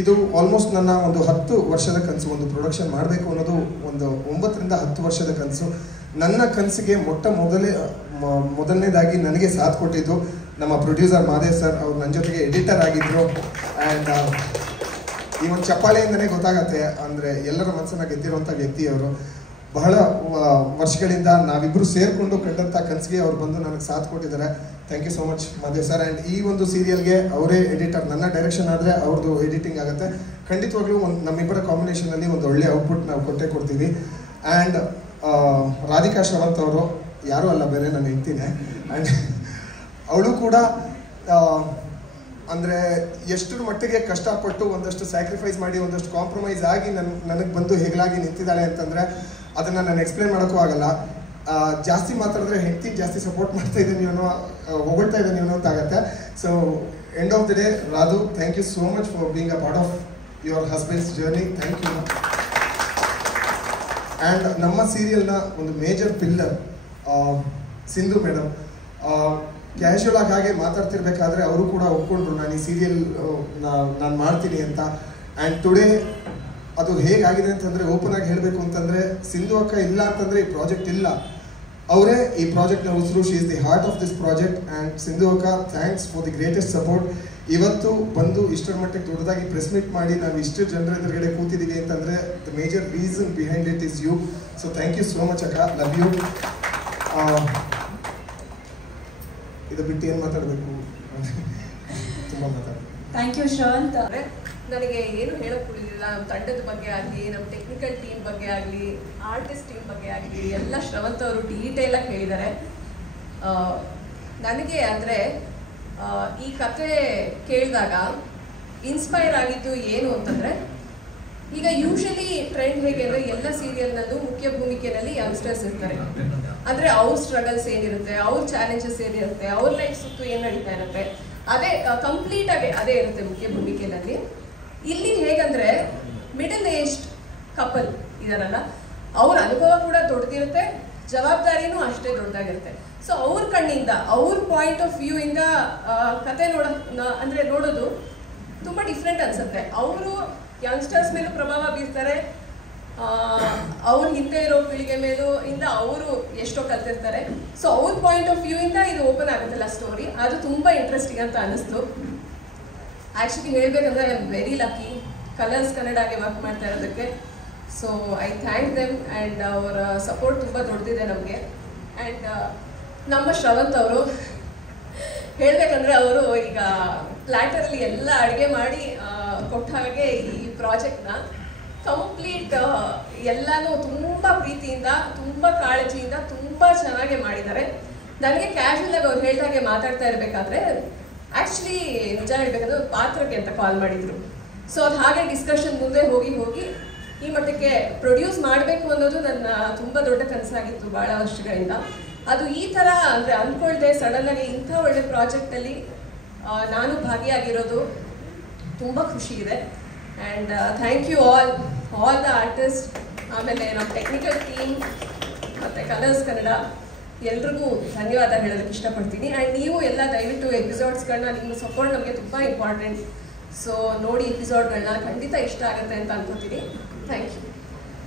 ಇದು ಆಲ್ಮೋಸ್ಟ್ ನನ್ನ ಒಂದು 10 ವರ್ಷದ ಕನಸು. ಒಂದು ಪ್ರೊಡಕ್ಷನ್ ಮಾಡಬೇಕು ಅನ್ನೋದು ಒಂದು 9ರಿಂದ 10 ವರ್ಷದ ಕನಸು. ನನ್ನ ಕನಸಿಗೆ ಮೊದಲನೇದಾಗಿ ನನಗೆ ಸಾಥ್ ಕೊಟ್ಟಿದ್ದು ನಮ್ಮ ಪ್ರೊಡ್ಯೂಸರ್ ಮಾದೇವ್ ಸರ್. ಅವ್ರು ನನ್ನ ಜೊತೆಗೆ ಎಡಿಟರ್ ಆಗಿದ್ದರು. ಆ್ಯಂಡ್ ಈ ಒಂದು ಚಪ್ಪಾಳೆಯಿಂದನೇ ಗೊತ್ತಾಗತ್ತೆ ಅಂದರೆ ಎಲ್ಲರ ಮನಸ್ಸನ್ನು ಗೆದ್ದಿರುವಂಥ ವ್ಯಕ್ತಿ ಅವರು. ಬಹಳ ವರ್ಷಗಳಿಂದ ನಾವಿಬ್ಬರು ಸೇರಿಕೊಂಡು ಕಂಡಂಥ ಕನಸಿಗೆ ಅವ್ರು ಬಂದು ನನಗೆ ಸಾಥ್ ಕೊಟ್ಟಿದ್ದಾರೆ. Thank you so much Madev sir. And ಈ ಒಂದು ಸೀರಿಯಲ್ಗೆ ಅವರೇ ಎಡಿಟರ್, ನನ್ನ ಡೈರೆಕ್ಷನ್ ಆದರೆ ಅವ್ರದ್ದು ಎಡಿಟಿಂಗ್ ಆಗುತ್ತೆ. ಖಂಡಿತವಾಗ್ಲೂ ನಮ್ಮಿಬ್ಬರ ಕಾಂಬಿನೇಷನಲ್ಲಿ ಒಂದು ಒಳ್ಳೆ ಔಟ್ಪುಟ್ ನಾವು ಕೊಡ್ತೀವಿ. ಆ್ಯಂಡ್ ರಾಧಿಕಾ ಶ್ರವಂತ್ ಅವರು ಯಾರೂ ಅಲ್ಲ, ಬೇರೆ ನಾನು ಹೇಳ್ತೀನಿ. ಆ್ಯಂಡ್ ಅವಳು ಕೂಡ ಅಂದರೆ ಎಷ್ಟರ ಮಟ್ಟಿಗೆ ಕಷ್ಟಪಟ್ಟು ಒಂದಷ್ಟು ಸ್ಯಾಕ್ರಿಫೈಸ್ ಮಾಡಿ ಒಂದಷ್ಟು ಕಾಂಪ್ರಮೈಸ್ ಆಗಿ ನನಗೆ ಬಂದು ಹೆಗಲಾಗಿ ನಿಂತಿದ್ದಾಳೆ ಅಂತಂದರೆ ಅದನ್ನು ನಾನು ಎಕ್ಸ್ಪ್ಲೇನ್ ಮಾಡೋಕ್ಕೂ ಆಗಲ್ಲ. ಜಾಸ್ತಿ ಮಾತಾಡಿದ್ರೆ ಹೆಂಡತಿ ಜಾಸ್ತಿ ಸಪೋರ್ಟ್ ಮಾಡ್ತಾ ಇದ್ದೀನಿ ಅನ್ನೋ ಹೊಗಳ್ತಾ ಇದ್ದೀನಿ ಅನ್ನೋ ಅಂತ ಆಗುತ್ತೆ. So end of the day Radhu, thank you so much for being a part of your husband's journey. Thank you. And ನಮ್ಮ ಸೀರಿಯಲ್ನ ಒಂದು major pillar Sindhu madam. Casual ಆಗಿ ಹಾಗೆ ಮಾತಾಡ್ತಿರ್ಬೇಕಾದ್ರೆ ಅವರು ಕೂಡ ಒಪ್ಕೊಂಡ್ರು ನಾನು ಈ ಸೀರಿಯಲ್ ನಾನು ಮಾಡ್ತೀನಿ ಅಂತ. ಆ್ಯಂಡ್ ಟುಡೇ ಅದು ಹೇಗಾಗಿದೆ ಅಂತಂದರೆ ಓಪನ್ ಆಗಿ ಹೇಳಬೇಕು ಅಂತಂದರೆ ಸಿಂಧು ಅಕ್ಕ ಇಲ್ಲ ಅಂತಂದರೆ ಈ ಪ್ರಾಜೆಕ್ಟ್ ಇಲ್ಲ, ಅವರೇ ಈ ಪ್ರಾಜೆಕ್ಟ್ನ ಉಸಿರು. She is the heart of this project. And Sindhu ಅಕ್ಕ, thanks for the greatest support. ಇವತ್ತು ಬಂದು ಇಷ್ಟರ ಮಟ್ಟಿಗೆ ದೊಡ್ಡದಾಗಿ ಪ್ರೆಸ್ ಮೀಟ್ ಮಾಡಿ ನಾವು ಇಷ್ಟು ಜನರ ಎದುರುಗಡೆ ಕೂತಿದ್ದೀವಿ ಅಂತಂದರೆ the major reason behind it is you. So thank you so much ಅಕ್ಕ, ಲವ್ ಯು. ಇದು ಬಿಟ್ಟು ಏನು ಮಾತಾಡಬೇಕು, ತುಂಬ ಮಾತಾಡಬೇಕು. Thank you Shravanth. ನನಗೆ ಏನು ಹೇಳಕ್ ಉಳಿದಿಲ್ಲ. ನಮ್ಮ ತಂಡದ ಬಗ್ಗೆ ಆಗಲಿ, ನಮ್ಮ ಟೆಕ್ನಿಕಲ್ ಟೀಮ್ ಬಗ್ಗೆ ಆಗಲಿ, ಆರ್ಟಿಸ್ಟ್ ಟೀಮ್ ಬಗ್ಗೆ ಆಗಲಿ ಎಲ್ಲ ಶ್ರವಂತ್ ಅವರು ಡೀಟೇಲಾಗಿ ಹೇಳಿದ್ದಾರೆ. ನನಗೆ ಅಂದರೆ ಈ ಕತೆ ಕೇಳಿದಾಗ ಇನ್ಸ್ಪೈರ್ ಆಗಿದ್ದು ಏನು ಅಂತಂದರೆ, ಈಗ ಯೂಶಲಿ ಟ್ರೆಂಡ್ ಹೇಗೆ ಅಂದರೆ ಎಲ್ಲ ಸೀರಿಯಲ್ನಲ್ಲೂ ಮುಖ್ಯ ಭೂಮಿಕೆಯಲ್ಲಿ ಯಂಗ್ಸ್ಟರ್ಸ್ ಇರ್ತಾರೆ. ಅಂದರೆ ಅವ್ರ ಸ್ಟ್ರಗಲ್ಸ್ ಏನಿರುತ್ತೆ, ಅವ್ರ ಚಾಲೆಂಜಸ್ ಏನಿರುತ್ತೆ, ಅವ್ರ ಲೈಫ್ ಸುತ್ತು ಏನು ನಡೀತಾ ಇರುತ್ತೆ, ಅದೇ ಕಂಪ್ಲೀಟಾಗಿ ಅದೇ ಇರುತ್ತೆ ಮುಖ್ಯ ಭೂಮಿಕೆಯಲ್ಲಿ. ಇಲ್ಲಿ ಹೇಗಂದರೆ ಮಿಡಲ್ ಏಜ್ಡ್ ಕಪಲ್ ಇದಾರಲ್ಲ, ಅವ್ರ ಅನುಭವ ಕೂಡ ದೊಡ್ಡದಿರುತ್ತೆ, ಜವಾಬ್ದಾರಿನೂ ಅಷ್ಟೇ ದೊಡ್ಡದಾಗಿರುತ್ತೆ. ಸೊ ಅವ್ರ ಕಣ್ಣಿಂದ, ಅವ್ರ ಪಾಯಿಂಟ್ ಆಫ್ ವ್ಯೂ ಇಂದ ಕತೆ ನೋಡೋದು ತುಂಬ ಡಿಫ್ರೆಂಟ್ ಅನ್ಸುತ್ತೆ. ಅವರು ಯಂಗ್ಸ್ಟರ್ಸ್ ಮೇಲೂ ಪ್ರಭಾವ ಬೀರ್ತಾರೆ, ಅವ್ರ ಹಿಂದೆ ಇರೋ ಪೀಳಿಗೆ ಮೇಲೂ ಇಂದ ಅವರು ಎಷ್ಟೋ ಕಲ್ತಿರ್ತಾರೆ. ಸೊ ಅವ್ರ ಪಾಯಿಂಟ್ ಆಫ್ ವ್ಯೂ ಇಂದ ಇದು ಓಪನ್ ಆಗುತ್ತಲ್ಲ ಸ್ಟೋರಿ, ಅದು ತುಂಬ ಇಂಟ್ರೆಸ್ಟಿಂಗ್ ಅಂತ ಅನ್ನಿಸ್ತು. ಆ್ಯಕ್ಚುಲಿ ಹೇಳಬೇಕಂದ್ರೆ I am very lucky Colors ಕನ್ನಡಗೆ ವರ್ಕ್ ಮಾಡ್ತಾ ಇರೋದಕ್ಕೆ. So I thank them. And ಅವರ ಸಪೋರ್ಟ್ ತುಂಬ ದೊಡ್ಡದಿದೆ ನಮಗೆ. ಆ್ಯಂಡ್ ನಮ್ಮ ಶ್ರವಂತ್ ಅವರು ಹೇಳಬೇಕಂದ್ರೆ ಅವರು ಈಗ ಪ್ಲ್ಯಾಟರಲ್ಲಿ ಎಲ್ಲ ಅಡುಗೆ ಮಾಡಿ ಕೊಟ್ಟ ಹಾಗೆ ಈ ಪ್ರಾಜೆಕ್ಟ್ನ ಕಂಪ್ಲೀಟ್ ಎಲ್ಲನೂ ತುಂಬ ಪ್ರೀತಿಯಿಂದ, ತುಂಬ ಕಾಳಜಿಯಿಂದ, ತುಂಬ ಚೆನ್ನಾಗಿ ಮಾಡಿದ್ದಾರೆ. ನನಗೆ ಕ್ಯಾಶುವಲ್ ಆಗಿ ಅವ್ರು ಹೇಳಿದಾಗೆ ಮಾತಾಡ್ತಾ ಇರಬೇಕಾದ್ರೆ ಆ್ಯಕ್ಚುಲಿ ನಿಜ ಹೇಳ್ಬೇಕಂದ್ರೆ ಒಂದು ಪಾತ್ರಕ್ಕೆ ಅಂತ ಕಾಲ್ ಮಾಡಿದರು. ಸೊ ಅದು ಹಾಗೆ ಡಿಸ್ಕಷನ್ ಮುಂದೆ ಹೋಗಿ ಈ ಮಟ್ಟಕ್ಕೆ ಪ್ರೊಡ್ಯೂಸ್ ಮಾಡಬೇಕು ಅನ್ನೋದು ನನ್ನ ತುಂಬ ದೊಡ್ಡ ಕನಸಾಗಿತ್ತು ಭಾಳ ವರ್ಷಗಳಿಂದ. ಅದು ಈ ಥರ ಅಂದರೆ ಅಂದ್ಕೊಳ್ದೆ ಸಡನ್ನಾಗಿ ಇಂಥ ಒಳ್ಳೆ ಪ್ರಾಜೆಕ್ಟಲ್ಲಿ ನಾನು ಭಾಗಿಯಾಗಿರೋದು ತುಂಬ ಖುಷಿ ಇದೆ. And thank you all the artist, ಆಮೇಲೆ ನಮ್ಮ ಟೆಕ್ನಿಕಲ್ ಟೀಮ್ ಮತ್ತು ಕಲರ್ಸ್ ಕನ್ನಡ ಎಲ್ರಿಗೂ ಧನ್ಯವಾದ ಹೇಳೋದಕ್ಕೆ ಇಷ್ಟಪಡ್ತೀನಿ. ಆ್ಯಂಡ್ ನೀವು ಎಲ್ಲ ದಯವಿಟ್ಟು ಎಪಿಸೋಡ್ಸ್ಗಳನ್ನ, ನಿಮ್ಮ ಸಪೋರ್ಟ್ ನಮಗೆ ತುಂಬ ಇಂಪಾರ್ಟೆಂಟ್. ಸೊ ನೋಡಿ ಎಪಿಸೋಡ್ಗಳನ್ನ, ಖಂಡಿತ ಇಷ್ಟ ಆಗುತ್ತೆ ಅಂತ ಅನ್ಕೋತೀನಿ. Thank you.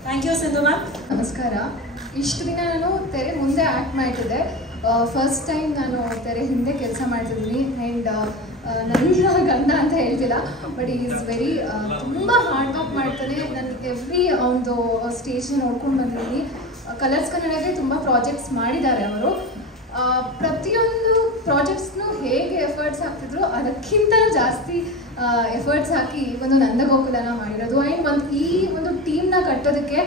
Thank you Sindhu ma'am. ನಮಸ್ಕಾರ. ಇಷ್ಟು ದಿನ ನಾನು ತೆರೆ ಮುಂದೆ ಆ್ಯಕ್ಟ್ ಮಾಡ್ತಿದ್ದೆ. ಫಸ್ಟ್ ಟೈಮ್ ನಾನು ತೆರೆ ಹಿಂದೆ ಕೆಲಸ ಮಾಡ್ತಿದ್ದೀನಿ. ಆ್ಯಂಡ್ ನನ್ನ ಗಂಡ ಅಂತ ಹೇಳ್ತಿಲ್ಲ, ಬಟ್ ಈಸ್ ವೆರಿ ತುಂಬ ಹಾರ್ಡ್ ವರ್ಕ್ ಮಾಡ್ತಾನೆ. ನಾನು ಎವ್ರಿ ಒಂದು ಸ್ಟೇಜ್ ನೋಡ್ಕೊಂಡು ಬಂದಿದ್ದೀನಿ. ಕಲರ್ಸ್ ಕನ್ನಡಗೆ ತುಂಬ ಪ್ರಾಜೆಕ್ಟ್ಸ್ ಮಾಡಿದ್ದಾರೆ ಅವರು. ಪ್ರತಿಯೊಂದು ಪ್ರಾಜೆಕ್ಟ್ಸ್ನು ಹೇಗೆ ಎಫರ್ಟ್ಸ್ ಹಾಕ್ತಿದ್ರು ಅದಕ್ಕಿಂತ ಜಾಸ್ತಿ ಎಫರ್ಟ್ಸ್ ಹಾಕಿ ಒಂದು ನಂದಗೋಕುಲನ ಮಾಡಿರೋದು. ಆ್ಯಂಡ್ ಈ ಒಂದು ಟೀಮ್ನ ಕಟ್ಟೋದಕ್ಕೆ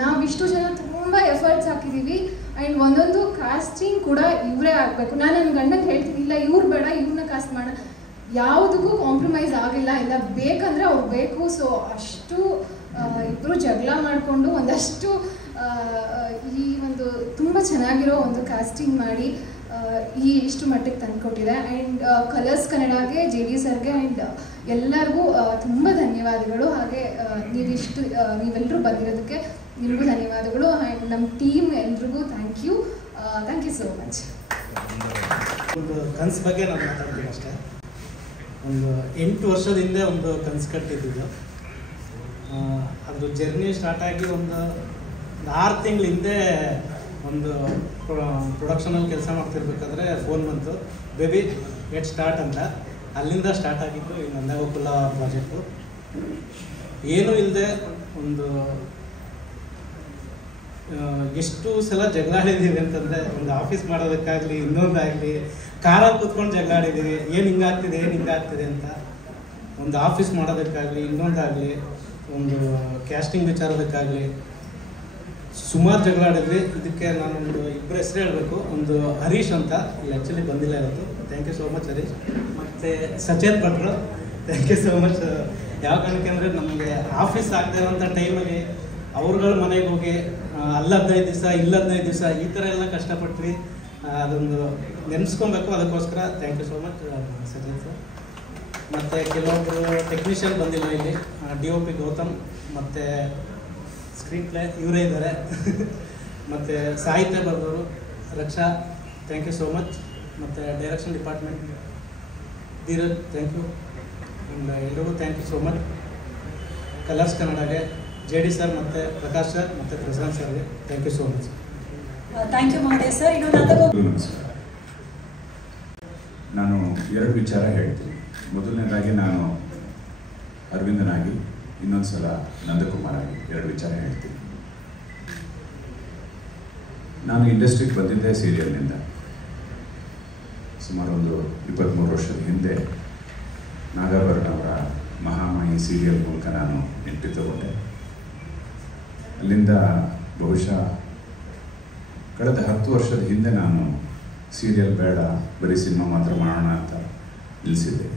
ನಾವಿಷ್ಟು ಜನ ತುಂಬ ಎಫರ್ಟ್ಸ್ ಹಾಕಿದ್ದೀವಿ. ಆ್ಯಂಡ್ ಒಂದೊಂದು ಕಾಸ್ಟಿಂಗ್ ಕೂಡ ಇವರೇ ಆಗಬೇಕು. ನಾನು ನನ್ನ ಗಂಡಂಗೆ ಹೇಳ್ತೀನಿ, ಇಲ್ಲ ಇವ್ರು ಬೇಡ, ಇವ್ರನ್ನ ಕಾಸ್ಟ್ ಮಾಡೋಣ, ಯಾವುದಕ್ಕೂ ಕಾಂಪ್ರಮೈಸ್ ಆಗಿಲ್ಲ, ಇಲ್ಲ ಬೇಕಂದರೆ ಅವ್ರು ಬೇಕು. ಸೊ ಅಷ್ಟು ಇಬ್ಬರು ಜಗಳ ಮಾಡಿಕೊಂಡು ಒಂದಷ್ಟು ಈ ಒಂದು ತುಂಬ ಚೆನ್ನಾಗಿರೋ ಒಂದು ಕಾಸ್ಟಿಂಗ್ ಮಾಡಿ ಇಷ್ಟು ಮಟ್ಟಿಗೆ ತಂದುಕೊಟ್ಟಿದೆ. ಆ್ಯಂಡ್ ಕಲರ್ಸ್ ಕನ್ನಡಗೆ, JD ಸರ್ಗೆ ಆ್ಯಂಡ್ ಎಲ್ಲರಿಗೂ ತುಂಬ ಧನ್ಯವಾದಗಳು. ಹಾಗೆ ನೀವೆಲ್ಲರೂ ಬಂದಿರೋದಕ್ಕೆ ನಿಮಗೂ ಧನ್ಯವಾದಗಳು. ಆ್ಯಂಡ್ ನಮ್ಮ ಟೀಮ್ ಎಲ್ರಿಗೂ ಥ್ಯಾಂಕ್ ಯು ಸೋ ಮಚ್. ಒಂದು ಕನಸು ಬಗ್ಗೆ ನಾನು ಮಾತಾಡ್ತೀನಿ ಅಷ್ಟೇ. ಒಂದು 8 ವರ್ಷದ ಹಿಂದೆ ಒಂದು ಕನಸು ಕಟ್ಟಿದ್ದು. ಅದ್ರ ಜರ್ನಿ ಸ್ಟಾರ್ಟ್ ಆಗಿ ಒಂದು 6 ತಿಂಗಳ ಹಿಂದೆ ಒಂದು ಪ್ರೊಡಕ್ಷನಲ್ಲಿ ಕೆಲಸ ಮಾಡ್ತಿರ್ಬೇಕಾದ್ರೆ ಫೋನ್ ಬಂತು, ಬೇಬಿ ಗೆಟ್ ಸ್ಟಾರ್ಟ್ ಅಂತ. ಅಲ್ಲಿಂದ ಸ್ಟಾರ್ಟ್ ಆಗಿದ್ದು ಈ ನಂದಗೋಕುಲ ಪ್ರಾಜೆಕ್ಟು. ಏನೂ ಇಲ್ಲದೆ ಒಂದು ಎಷ್ಟು ಸಲ ಜಗಳಾಡಿದ್ದೀವಿ ಅಂತಂದರೆ, ಒಂದು ಆಫೀಸ್ ಮಾಡೋದಕ್ಕಾಗಲಿ, ಇನ್ನೊಂದಾಗಲಿ, ಕಾರಲ್ಲಿ ಕೂತ್ಕೊಂಡು ಜಗಳಾಡಿದ್ದೀವಿ, ಏನು ಹಿಂಗಾಗ್ತಿದೆ ಅಂತ. ಒಂದು ಆಫೀಸ್ ಮಾಡೋದಕ್ಕಾಗಲಿ, ಇನ್ನೊಂದಾಗಲಿ, ಒಂದು ಕ್ಯಾಸ್ಟಿಂಗ್ ವಿಚಾರದಕ್ಕಾಗಲಿ ಸುಮಾರು ಜಗಳಾಡಿದ್ವಿ. ಇದಕ್ಕೆ ನಾನೊಂದು 2 ಹೆಸರು ಹೇಳಬೇಕು. ಒಂದು ಹರೀಶ್ ಅಂತ, ಇಲ್ಲಿ ಆ್ಯಕ್ಚುಲಿ ಬಂದಿಲ್ಲ ಇವತ್ತು. Thank you so much Harish. ಮತ್ತು ಮತ್ತು ಸಚೇತ್ ಭಟ್ರು, ಥ್ಯಾಂಕ್ ಯು ಸೋ ಮಚ್. ಯಾವ ಕಾರಣಕ್ಕೆ ಅಂದರೆ ನಮಗೆ ಆಫೀಸ್ ಆಗದೆ ಇರೋಂಥ ಟೈಮಲ್ಲಿ ಅವ್ರಗಳ ಮನೆಗೆ ಹೋಗಿ ಅಲ್ಲಿ 15 ದಿವಸ ಇಲ್ಲಿ 15 ದಿವಸ ಈ ಥರ ಎಲ್ಲ ಕಷ್ಟಪಟ್ವಿ. ಅದೊಂದು ನೆನೆಸ್ಕೊಬೇಕು. ಅದಕ್ಕೋಸ್ಕರ thank you so much Sachin sir. ಮತ್ತು ಕೆಲವೊಬ್ಬರು ಟೆಕ್ನಿಷಿಯನ್ ಬಂದಿಲ್ಲ ಇಲ್ಲಿ, DOP ಗೌತಮ್ ಮತ್ತು ಸ್ಕ್ರೀನ್ ಪ್ಲೇ ಇವರೇ ಇದ್ದಾರೆ. ಮತ್ತು ಸಾಹಿತ್ಯ ಬರೆದವರು Raksha, thank you so much. ಮತ್ತು direction department Dheeraj, thank you. And ಎಲ್ರಿಗೂ thank you so much. Colors ಕನ್ನಡಗೆ JD ಸರ್ ಮತ್ತು ಪ್ರಕಾಶ್ ಸರ್ ಮತ್ತು ಪ್ರಶಾಂತ್ ಸರ್ಗೆ thank you so much. Thank you Mahodaya sir. ಇನ್ನು ನಮಸ್ಕಾರ. ನಾನು 2 ವಿಚಾರ ಹೇಳ್ತೀನಿ. ಮೊದಲನೇದಾಗಿ ನಾನು ಅರವಿಂದನಾಗಿ, ಇನ್ನೊಂದು ಸಲ ನಂದಕುಮಾರ್ ಆಗಿ 2 ವಿಚಾರ ಹೇಳ್ತೀನಿ. ನಾನು ಇಂಡಸ್ಟ್ರಿಗೆ ಬಂದಿದ್ದೆ ಸೀರಿಯಲ್ನಿಂದ. ಸುಮಾರು ಒಂದು 23 ವರ್ಷದ ಹಿಂದೆ ನಾಗಾಭರಣ ಅವರ ಮಹಾಮಾಯಿ ಸೀರಿಯಲ್ ಮೂಲಕ ನಾನು ಎಂಟ್ರಿ ತಗೊಂಡೆ. ಅಲ್ಲಿಂದ ಬಹುಶಃ ಕಳೆದ 10 ವರ್ಷದ ಹಿಂದೆ ನಾನು ಸೀರಿಯಲ್ ಬೇಡ, ಬರೀ ಸಿನಿಮಾ ಮಾತ್ರ ಮಾಡೋಣ ಅಂತ ನಿಲ್ಲಿಸಿದ್ದೆ.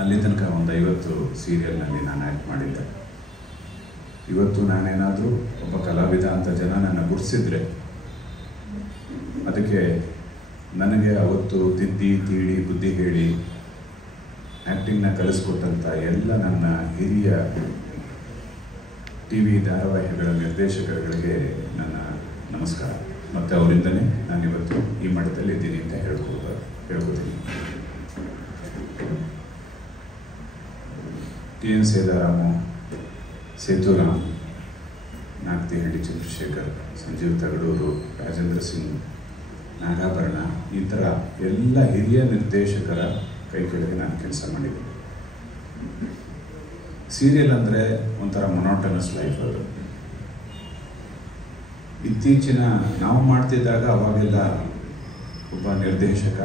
ಅಲ್ಲಿ ತನಕ ಒಂದು 50 ಸೀರಿಯಲ್ನಲ್ಲಿ ನಾನು ಆ್ಯಕ್ಟ್ ಮಾಡಿದ್ದೆ. ಇವತ್ತು ನಾನೇನಾದರೂ ಒಬ್ಬ ಕಲಾವಿದ ಅಂತ ಜನ ನನ್ನ ಗುರುತಿಸಿದ್ರೆ ಅದಕ್ಕೆ ನನಗೆ ಅವತ್ತು ತಿದ್ದಿ ತೀಡಿ ಬುದ್ಧಿ ಹೇಳಿ ಆ್ಯಕ್ಟಿಂಗ್ನ ಕಲಿಸ್ಕೊಟ್ಟಂಥ ಎಲ್ಲ ನನ್ನ ಹಿರಿಯ TV ಧಾರಾವಾಹಿಗಳ ನಿರ್ದೇಶಕರುಗಳಿಗೆ ನನ್ನ ನಮಸ್ಕಾರ. ಮತ್ತು ಅವರಿಂದನೇ ನಾನಿವತ್ತು ಈ ಮಟ್ಟದಲ್ಲಿ ಇದ್ದೀನಿ ಅಂತ ಹೇಳ್ಕೊತೀನಿ. TN ಸೇದಾರಾಮು, ಸೇತುರಾಮ್, ನಾಗ್ತಿಹಳ್ಳಿ ಚಂದ್ರಶೇಖರ್, ಸಂಜೀವ್ ತಗಡೂರು, ರಾಜೇಂದ್ರ ಸಿಂಗ್, ನಾಗಾಭರಣ, ಈ ಥರ ಎಲ್ಲ ಹಿರಿಯ ನಿರ್ದೇಶಕರ ಕೈ ಕೆಳಗೆ ನಾನು ಕೆಲಸ ಮಾಡಿದ್ದೀನಿ. ಸೀರಿಯಲ್ ಅಂದರೆ ಒಂಥರ ಮೊನೋಟನಸ್ ಲೈಫ್. ಅದು ಇತ್ತೀಚಿನ ನಾವು ಮಾಡ್ತಿದ್ದಾಗ ಅವಾಗೆಲ್ಲ ಒಬ್ಬ ನಿರ್ದೇಶಕ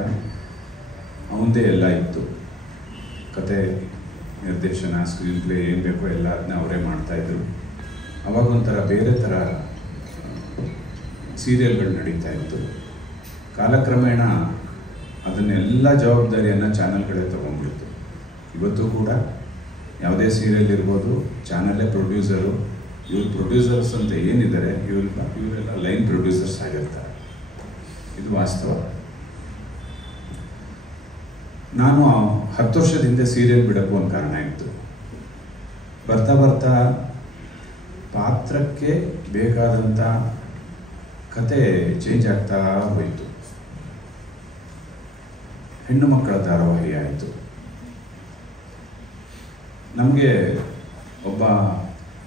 ಅವನದೇ ಎಲ್ಲ ಇತ್ತು. ಕತೆ, ನಿರ್ದೇಶನ, ಸ್ಕ್ರೀನ್ ಪ್ಲೇ ಏನು ಬೇಕೋ ಎಲ್ಲ ಅದನ್ನ ಅವರೇ ಮಾಡ್ತಾಯಿದ್ರು. ಅವಾಗೊಂಥರ ಬೇರೆ ಥರ ಸೀರಿಯಲ್ಗಳು ನಡೀತಾ ಇತ್ತು. ಕಾಲಕ್ರಮೇಣ ಅದನ್ನೆಲ್ಲ ಜವಾಬ್ದಾರಿಯನ್ನು ಚಾನಲ್ಗಳೇ ತೊಗೊಂಡ್ಬಿಡ್ತು. ಇವತ್ತು ಕೂಡ ಯಾವುದೇ ಸೀರಿಯಲ್ ಇರ್ಬೋದು, ಚಾನಲ್ಲೇ ಪ್ರೊಡ್ಯೂಸರು. ಇವ್ರು ಪ್ರೊಡ್ಯೂಸರ್ಸ್ ಅಂತ ಏನಿದ್ದಾರೆ ಇವರೆಲ್ಲ ಲೈನ್ ಪ್ರೊಡ್ಯೂಸರ್ಸ್ ಆಗಿರ್ತಾರೆ. ಇದು ವಾಸ್ತವ. ನಾನು 10 ವರ್ಷದ ಹಿಂದೆ ಸೀರಿಯಲ್ ಬಿಡೋಕ್ಕೂ ಒಂದು ಕಾರಣ ಇತ್ತು. ಬರ್ತಾ ಬರ್ತಾ ಪಾತ್ರಕ್ಕೆ ಬೇಕಾದಂಥ ಕತೆ ಚೇಂಜ್ ಆಗ್ತಾ ಹೋಯಿತು. ಹೆಣ್ಣು ಮಕ್ಕಳ ಧಾರಾವಾಹಿ ಆಯಿತು. ನಮಗೆ ಒಬ್ಬ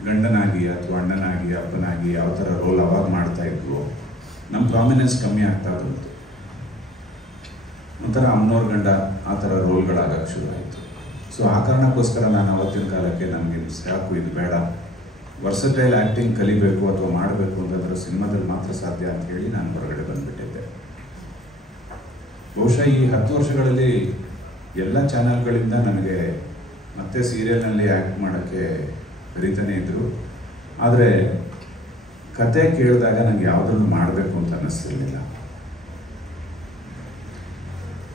ಗಂಡನಾಗಿ ಅಥವಾ ಅಣ್ಣನಾಗಿ ಅಪ್ಪನಾಗಿ ಯಾವ ಥರ ರೋಲ್ ಅವಾಗ ಮಾಡ್ತಾ ಇದ್ವು, ನಮ್ಮ ಪ್ರಾಮಿನೆನ್ಸ್ ಕಮ್ಮಿ ಆಗ್ತಾ ಬಂತು. ಒಂಥರ ಅಮ್ಮನವ್ರ ಗಂಡ ಆ ಥರ ರೋಲ್ಗಳಾಗಕ್ಕೆ ಶುರು ಆಯಿತು. ಸೊ ಆ ಕಾರಣಕ್ಕೋಸ್ಕರ ನಾನು ಅವತ್ತಿನ ಕಾಲಕ್ಕೆ ನನಗೆ ಸಾಕು, ಇದು ಬೇಡ, ವರ್ಸಟೈಲ್ ಆ್ಯಕ್ಟಿಂಗ್ ಕಲಿಬೇಕು ಅಥವಾ ಮಾಡಬೇಕು ಅಂತಂದ್ರೆ ಸಿನಿಮಾದಲ್ಲಿ ಮಾತ್ರ ಸಾಧ್ಯ ಅಂತ ಹೇಳಿ ನಾನು ಹೊರಗಡೆ ಬಂದುಬಿಟ್ಟಿದ್ದೆ. ಬಹುಶಃ ಈ 10 ವರ್ಷಗಳಲ್ಲಿ ಎಲ್ಲ ಚಾನಲ್ಗಳಿಂದ ನನಗೆ ಮತ್ತೆ ಸೀರಿಯಲ್ನಲ್ಲಿ ಆ್ಯಕ್ಟ್ ಮಾಡೋಕ್ಕೆ ಕರೀತಾನೆ ಇದ್ದರು. ಆದರೆ ಕತೆ ಕೇಳಿದಾಗ ನನಗೆ ಯಾವುದನ್ನು ಮಾಡಬೇಕು ಅಂತ ಅನ್ನಿಸ್ತಿರ್ಲಿಲ್ಲ.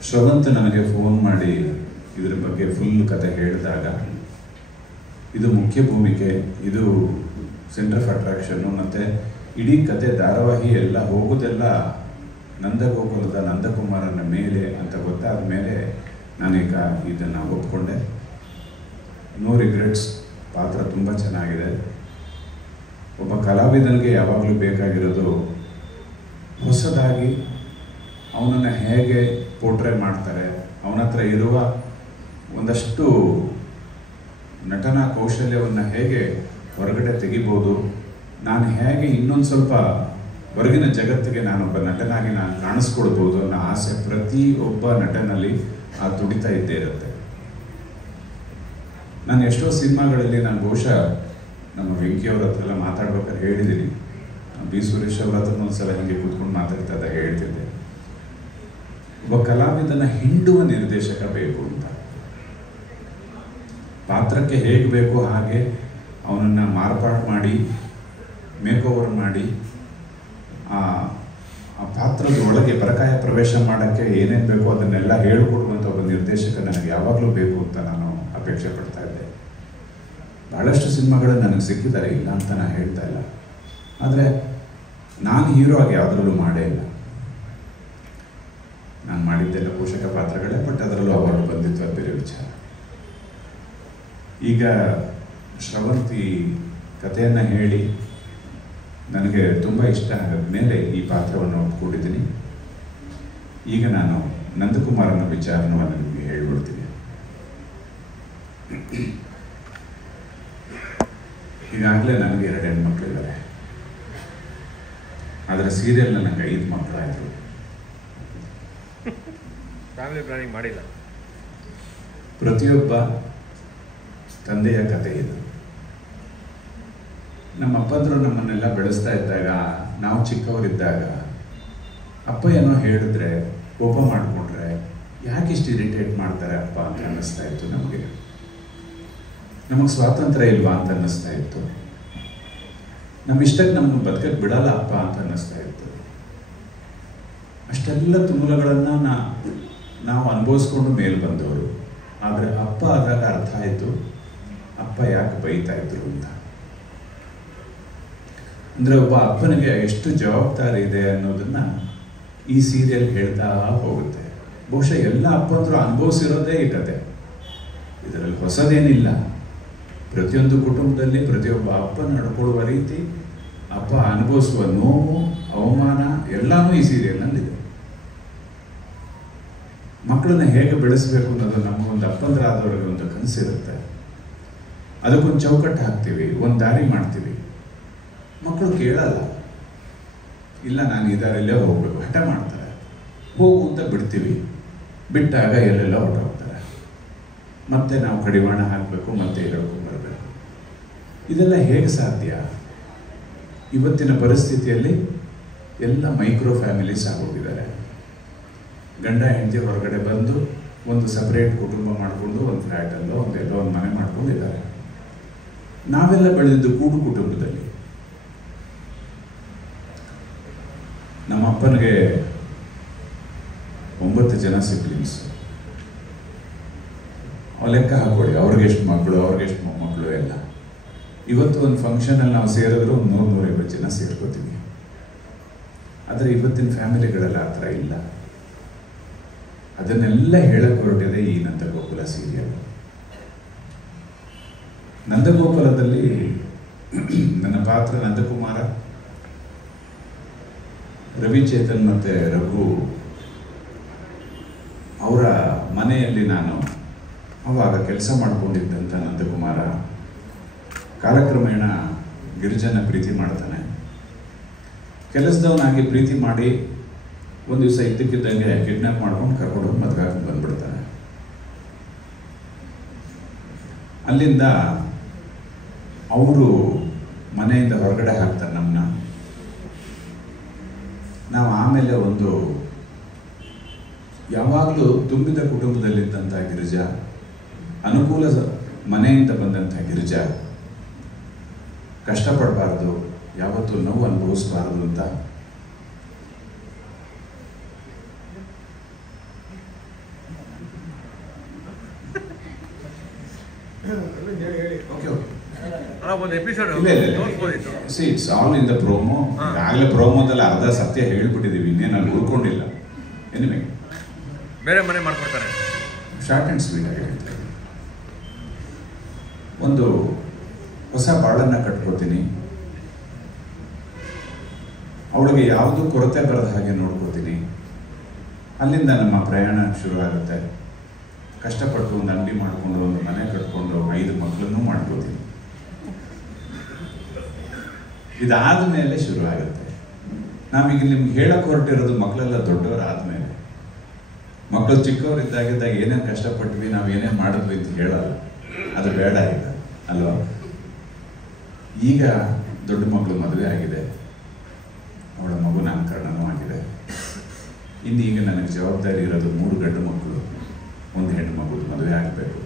ಶ್ರವಂತ್ ನನಗೆ ಫೋನ್ ಮಾಡಿ ಇದ್ರ ಬಗ್ಗೆ ಫುಲ್ ಕತೆ ಹೇಳಿದಾಗ, ಇದು ಮುಖ್ಯ ಭೂಮಿಕೆ, ಇದು ಸೆಂಟರ್ ಆಫ್ ಅಟ್ರಾಕ್ಷನ್ನು, ಮತ್ತು ಇಡೀ ಕತೆ ಧಾರಾವಾಹಿ ಎಲ್ಲ ಹೋಗೋದೆಲ್ಲ ನಂದಗೋಕುಲದ ನಂದಕುಮಾರನ ಮೇಲೆ ಅಂತ ಗೊತ್ತಾದ ಮೇಲೆ ನಾನೀಗ ಇದನ್ನು ಒಪ್ಕೊಂಡೆ. No regrets. ಪಾತ್ರ ತುಂಬ ಚೆನ್ನಾಗಿದೆ. ಒಬ್ಬ ಕಲಾವಿದನಿಗೆ ಯಾವಾಗಲೂ ಬೇಕಾಗಿರೋದು ಹೊಸದಾಗಿ ಅವನನ್ನು ಹೇಗೆ ಪೋರ್ಟ್ರೇ ಮಾಡ್ತಾರೆ, ಅವನ ಹತ್ರ ಇರುವ ಒಂದಷ್ಟು ನಟನಾ ಕೌಶಲ್ಯವನ್ನು ಹೇಗೆ ಹೊರಗಡೆ ತೆಗಿಬೋದು, ನಾನು ಹೇಗೆ ಇನ್ನೊಂದು ಸ್ವಲ್ಪ ಹೊರಗಿನ ಜಗತ್ತಿಗೆ ನಾನೊಬ್ಬ ನಟನಾಗಿ ನಾನು ಕಾಣಿಸ್ಕೊಳ್ಬೋದು ಅನ್ನೋ ಆಸೆ ಪ್ರತಿಯೊಬ್ಬ ನಟನಲ್ಲಿ ಆ ತುಡಿತಾ ಇದ್ದೇ ಇರುತ್ತೆ. ನಾನು ಎಷ್ಟೋ ಸಿನಿಮಾಗಳಲ್ಲಿ ನಾನು ಬಹುಶಃ ನಮ್ಮ ವೆಂಕಿ ಅವ್ರ ಹತ್ರ ಎಲ್ಲ ಮಾತಾಡ್ಬೇಕಾದ್ರೆ ಹೇಳಿದ್ದೀನಿ, ಬಿ ಸುರೇಶ್ ಅವ್ರ ಹತ್ರ ಒಂದ್ಸಲ ಹಿಂಗೆ ಕೂತ್ಕೊಂಡು ಮಾತಾಡ್ತಾ ಇದ್ದಾಗ ಹೇಳ್ತಿದ್ದೆ, ಒಬ್ಬ ಕಲಾವಿದನ ಹಿಂಡುವ ನಿರ್ದೇಶಕ ಬೇಕು ಅಂತ. ಪಾತ್ರಕ್ಕೆ ಹೇಗೆ ಬೇಕೋ ಹಾಗೆ ಅವನನ್ನು ಮಾರ್ಪಾಡು ಮಾಡಿ, ಮೇಕ್ ಓವರ್ ಮಾಡಿ, ಆ ಪಾತ್ರದ ಒಳಗೆ ಪರಕಾಯ ಪ್ರವೇಶ ಮಾಡೋಕ್ಕೆ ಏನೇನು ಬೇಕೋ ಅದನ್ನೆಲ್ಲ ಹೇಳಿಕೊಡುವಂಥ ಒಬ್ಬ ನಿರ್ದೇಶಕ ನನಗೆ ಯಾವಾಗಲೂ ಬೇಕು ಅಂತ ನಾನು ಅಪೇಕ್ಷೆ ಪಡ್ತಾ ಇದ್ದೆ. ಬಹಳಷ್ಟು ಸಿನಿಮಾಗಳು ನನಗೆ ಸಿಕ್ಕಿದ್ದಾರೆ, ಇಲ್ಲ ಅಂತ ನಾನು ಹೇಳ್ತಾ ಇಲ್ಲ. ಆದರೆ ನಾನು ಹೀರೋ ಆಗಿ ಯಾವುದರಲ್ಲೂ ಮಾಡೇ ಇಲ್ಲ. ನಾನು ಮಾಡಿದ್ದೆಲ್ಲ ಪೋಷಕ ಪಾತ್ರಗಳೇ, ಬಟ್ ಅದರಲ್ಲೂ ಅವಾರ್ಡ್ ಬಂದಿತ್ತು, ಅದು ಬೇರೆ ವಿಚಾರ. ಈಗ ಶ್ರವಂತಿ ಕಥೆಯನ್ನು ಹೇಳಿ ನನಗೆ ತುಂಬ ಇಷ್ಟ ಆದ ಮೇಲೆ ಈ ಪಾತ್ರವನ್ನು ಒಪ್ಕೊಂಡಿದ್ದೀನಿ. ಈಗ ನಾನು ನಂದಕುಮಾರನ ವಿಚಾರವನ್ನು ನಿಮಗೆ ಹೇಳ್ಬಿಡ್ತೀನಿ. ಈಗಾಗಲೇ ನನಗೆ 2 ಹೆಣ್ಮಕ್ಳಿದ್ದಾರೆ, ಆದರೆ ಸೀರಿಯಲ್ ನನಗೆ 5 ಮಕ್ಕಳಾಯಿತು. ಫ್ಯಾಮಿಲಿ ಪ್ಲಾನಿಂಗ್ ಮಾಡಿಲ್ಲ. ಪ್ರತಿಯೊಬ್ಬ ತಂದೆಯ ಕಥೆ ಇದು. ನಮ್ಮ ಅಪ್ಪಂದರು ನಮ್ಮನ್ನೆಲ್ಲ ಬೆಳೆಸ್ತಾ ಇದ್ದಾಗ, ನಾವು ಚಿಕ್ಕವರಿದ್ದಾಗ ಅಪ್ಪ ಏನೋ ಹೇಳಿದ್ರೆ, ಕೋಪ ಮಾಡಿಕೊಂಡ್ರೆ ಯಾಕಿಷ್ಟು ಇರಿಟೇಟ್ ಮಾಡ್ತಾರೆ ಅಪ್ಪ ಅಂತ ಅನ್ನಿಸ್ತಾ ಇತ್ತು. ನಮಗೆ ಸ್ವಾತಂತ್ರ್ಯ ಇಲ್ವಾ ಅಂತ ಅನ್ನಿಸ್ತಾ ಇತ್ತು. ನಮ್ಮ ಇಷ್ಟಕ್ಕೆ ನಮ್ಮನ್ನು ಬದುಕಕ್ಕೆ ಬಿಡಲ್ಲ ಅಪ್ಪ ಅಂತ ಅನ್ನಿಸ್ತಾ ಇತ್ತು. ಅಷ್ಟೆಲ್ಲ ತುಮುಲಗಳನ್ನು ನಾವು ಅನುಭವಿಸ್ಕೊಂಡು ಮೇಲೆ ಬಂದವರು. ಆದರೆ ಅಪ್ಪ ಆದಾಗ ಅರ್ಥ ಆಯಿತು ಅಪ್ಪ ಯಾಕೆ ಬೈತಾ ಇದ್ರು ಅಂತ. ಅಂದರೆ ಒಬ್ಬ ಅಪ್ಪನಿಗೆ ಎಷ್ಟು ಜವಾಬ್ದಾರಿ ಇದೆ ಅನ್ನೋದನ್ನ ಈ ಸೀರಿಯಲ್ ಹೇಳ್ತಾ ಹೋಗುತ್ತೆ. ಬಹುಶಃ ಎಲ್ಲ ಅಪ್ಪಂದ್ರು ಅನುಭವಿಸಿರೋದೇ ಈ ಕತೆ, ಇದರಲ್ಲಿ ಹೊಸದೇನಿಲ್ಲ. ಪ್ರತಿಯೊಂದು ಕುಟುಂಬದಲ್ಲಿ ಪ್ರತಿಯೊಬ್ಬ ಅಪ್ಪ ನಡ್ಕೊಳ್ಳುವ ರೀತಿ, ಅಪ್ಪ ಅನುಭವಿಸುವ ನೋವು, ಅವಮಾನ ಎಲ್ಲನೂ ಈ ಸೀರಿಯಲ್ನಲ್ಲಿದೆ. ಮಕ್ಕಳನ್ನ ಹೇಗೆ ಬೆಳೆಸಬೇಕು ಅನ್ನೋದು ನಮಗೊಂದು ಅಪ್ಪಂದ್ರಾದವ್ರಿಗೆ ಒಂದು ಕನಸಿರುತ್ತೆ. ಅದಕ್ಕೊಂದು ಚೌಕಟ್ಟು ಹಾಕ್ತೀವಿ, ಒಂದು ದಾರಿ ಮಾಡ್ತೀವಿ. ಮಕ್ಕಳು ಕೇಳಲ್ಲ, ಇಲ್ಲ ನಾನು ಈ ದಾರಿಯಲ್ಲೇ ಹೋಗ್ಬೇಕು, ಹಠ ಮಾಡ್ತಾರೆ. ಹೋಗು ಅಂತ ಬಿಡ್ತೀವಿ, ಬಿಟ್ಟಾಗ ಎಲ್ಲೆಲ್ಲ ಹೊರಟೋಗ್ತಾರೆ. ಮತ್ತೆ ನಾವು ಕಡಿವಾಣ ಹಾಕಬೇಕು, ಮತ್ತೆ ಹೇಳ್ಕೊಂಡ್ಬರ್ಬೇಕು. ಇದೆಲ್ಲ ಹೇಗೆ ಸಾಧ್ಯ? ಇವತ್ತಿನ ಪರಿಸ್ಥಿತಿಯಲ್ಲಿ ಎಲ್ಲ ಮೈಕ್ರೋ ಫ್ಯಾಮಿಲೀಸ್ ಆಗೋಗಿದ್ದಾರೆ. ಗಂಡ ಹೆಂಡತಿ ಹೊರಗಡೆ ಬಂದು ಒಂದು ಸಪರೇಟ್ ಕುಟುಂಬ ಮಾಡಿಕೊಂಡು ಒಂದು ಫ್ಲ್ಯಾಟಲ್ಲೋ ಒಂದೆಲ್ಲೋ ಒಂದು ಮನೆ ಮಾಡ್ಕೊಂಡಿದ್ದಾರೆ. ನಾವೆಲ್ಲ ಬೆಳೆದಿದ್ದು ಕೂಡು ಕುಟುಂಬದಲ್ಲಿ. ನಮ್ಮ ಅಪ್ಪನಿಗೆ 9 ಜನ ಸಿಬ್ಲಿಂಗ್ಸ್. ಲೆಕ್ಕ ಹಾಕೊಳ್ಳಿ, ಅವ್ರಿಗೆಷ್ಟು ಮಕ್ಕಳು, ಅವ್ರಿಗೆಷ್ಟು ಮೊಮ್ಮಕ್ಕಳು ಎಲ್ಲ. ಇವತ್ತು ಒಂದು ಫಂಕ್ಷನಲ್ಲಿ ನಾವು ಸೇರಿದ್ರೆ ಒಂದು 100-150 ಜನ ಸೇರ್ಕೋತೀವಿ. ಆದರೆ ಇವತ್ತಿನ ಫ್ಯಾಮಿಲಿಗಳೆಲ್ಲ ಆ ಥರ ಇಲ್ಲ. ಅದನ್ನೆಲ್ಲ ಹೇಳಕ್ಕೆ ಹೊರಟಿದೆ ಈ ನಂದಗೋಕುಲ ಸೀರಿಯಲ್. ನಂದಗೋಕುಲದಲ್ಲಿ ನನ್ನ ಪಾತ್ರ ನಂದಕುಮಾರ, ರವಿಚೇತನ್ ಮತ್ತು ರಘು ಅವರ ಮನೆಯಲ್ಲಿ ನಾನು ಆವಾಗ ಕೆಲಸ ಮಾಡಿಕೊಂಡಿದ್ದಂಥ ನಂದಕುಮಾರ ಕಾಲಕ್ರಮೇಣ ಗಿರಿಜನ ಪ್ರೀತಿ ಮಾಡ್ತಾನೆ. ಕೆಲಸದವನಾಗಿ ಪ್ರೀತಿ ಮಾಡಿ ಒಂದು ದಿವಸ ಇದ್ದಕ್ಕಿದ್ದಂಗೆ ಕಿಡ್ನಾಪ್ ಮಾಡ್ಕೊಂಡು ಕರ್ಕೊಂಡು ಹೋಗಿ ಮದುವೆ ಹಾಕೊಂಡು ಬಂದ್ಬಿಡ್ತಾನೆ. ಅಲ್ಲಿಂದ ಅವರು ಮನೆಯಿಂದ ಹೊರಗಡೆ ಹಾಕ್ತಾರೆ ನಮ್ಮನ್ನ. ನಾವು ಆಮೇಲೆ ಒಂದು ಯಾವಾಗಲೂ ತುಂಬಿದ ಕುಟುಂಬದಲ್ಲಿದ್ದಂಥ ಗಿರಿಜಾ, ಅನುಕೂಲ ಮನೆಯಿಂದ ಬಂದಂಥ ಗಿರಿಜಾ ಕಷ್ಟಪಡಬಾರ್ದು, ಯಾವತ್ತೂ ನೋವು ಅನುಭವಿಸಬಾರ್ದು ಅಂತ ಒಂದು episode it's all in the promo. ಆಗಲೇ ಪ್ರೋಮೋದಲ್ಲಿ ಅರ್ಧ ಸತ್ಯ ಹೇಳ್ಬಿಟ್ಟಿದ್ದೀವಿ, ಇನ್ನೇನು ಅಲ್ಲಿ ಉಳ್ಕೊಂಡಿಲ್ಲ. ಎನಿವೆ ಬೇರೆ ಮನೆ ಮಾಡ್ಕೊಡ್ತಾರೆ. ಶಾರ್ಟ್ ಆ್ಯಂಡ್ ಸ್ವೀಟ್ ಆಗಿ ಹೇಳ್ತಾರೆ. ಒಂದು ಹೊಸ ಬಾಳನ್ನು ಕಟ್ಕೋತೀನಿ, ಅವಳಿಗೆ ಯಾವುದೂ ಕೊರತೆ ಬರದ ಹಾಗೆ ನೋಡ್ಕೋತೀನಿ. ಅಲ್ಲಿಂದ ನಮ್ಮ ಪ್ರಯಾಣ ಶುರು ಆಗುತ್ತೆ. ಕಷ್ಟಪಟ್ಟು ಒಂದು ಅಂಗಡಿ ಮಾಡಿಕೊಂಡು ಒಂದು ಮನೆ ಕಟ್ಕೊಂಡು 5 ಮಕ್ಕಳನ್ನು ಮಾಡ್ಕೋತೀನಿ. ಇದಾದ ಮೇಲೆ ಶುರು ಆಗುತ್ತೆ. ನಾವೀಗ ನಿಮ್ಗೆ ಹೇಳಕ್ಕೆ ಹೊರಟಿರೋದು ಮಕ್ಕಳೆಲ್ಲ ದೊಡ್ಡವರಾದ್ಮೇಲೆ. ಮಕ್ಕಳು ಚಿಕ್ಕವರಿದ್ದಾಗಿದ್ದಾಗ ಏನೇನು ಕಷ್ಟಪಟ್ವಿ, ನಾವು ಏನೇನು ಮಾಡಿದ್ವಿ ಅಂತ ಹೇಳಲ್ಲ, ಅದು ಬೇಡ ಈಗ ಅಲ್ವಾ. ಈಗ ದೊಡ್ಡ ಮಕ್ಕಳು ಮದುವೆ ಆಗಿದೆ, ಅವಳ ಮಗು ನಾಮಕರಣನೂ ಆಗಿದೆ. ಇನ್ನು ಈಗ ನನಗೆ ಜವಾಬ್ದಾರಿ ಇರೋದು 3 ಗಂಡು ಮಕ್ಕಳು, 1 ಹೆಣ್ಣು ಮಗು ಮದುವೆ ಆಗಬೇಕು.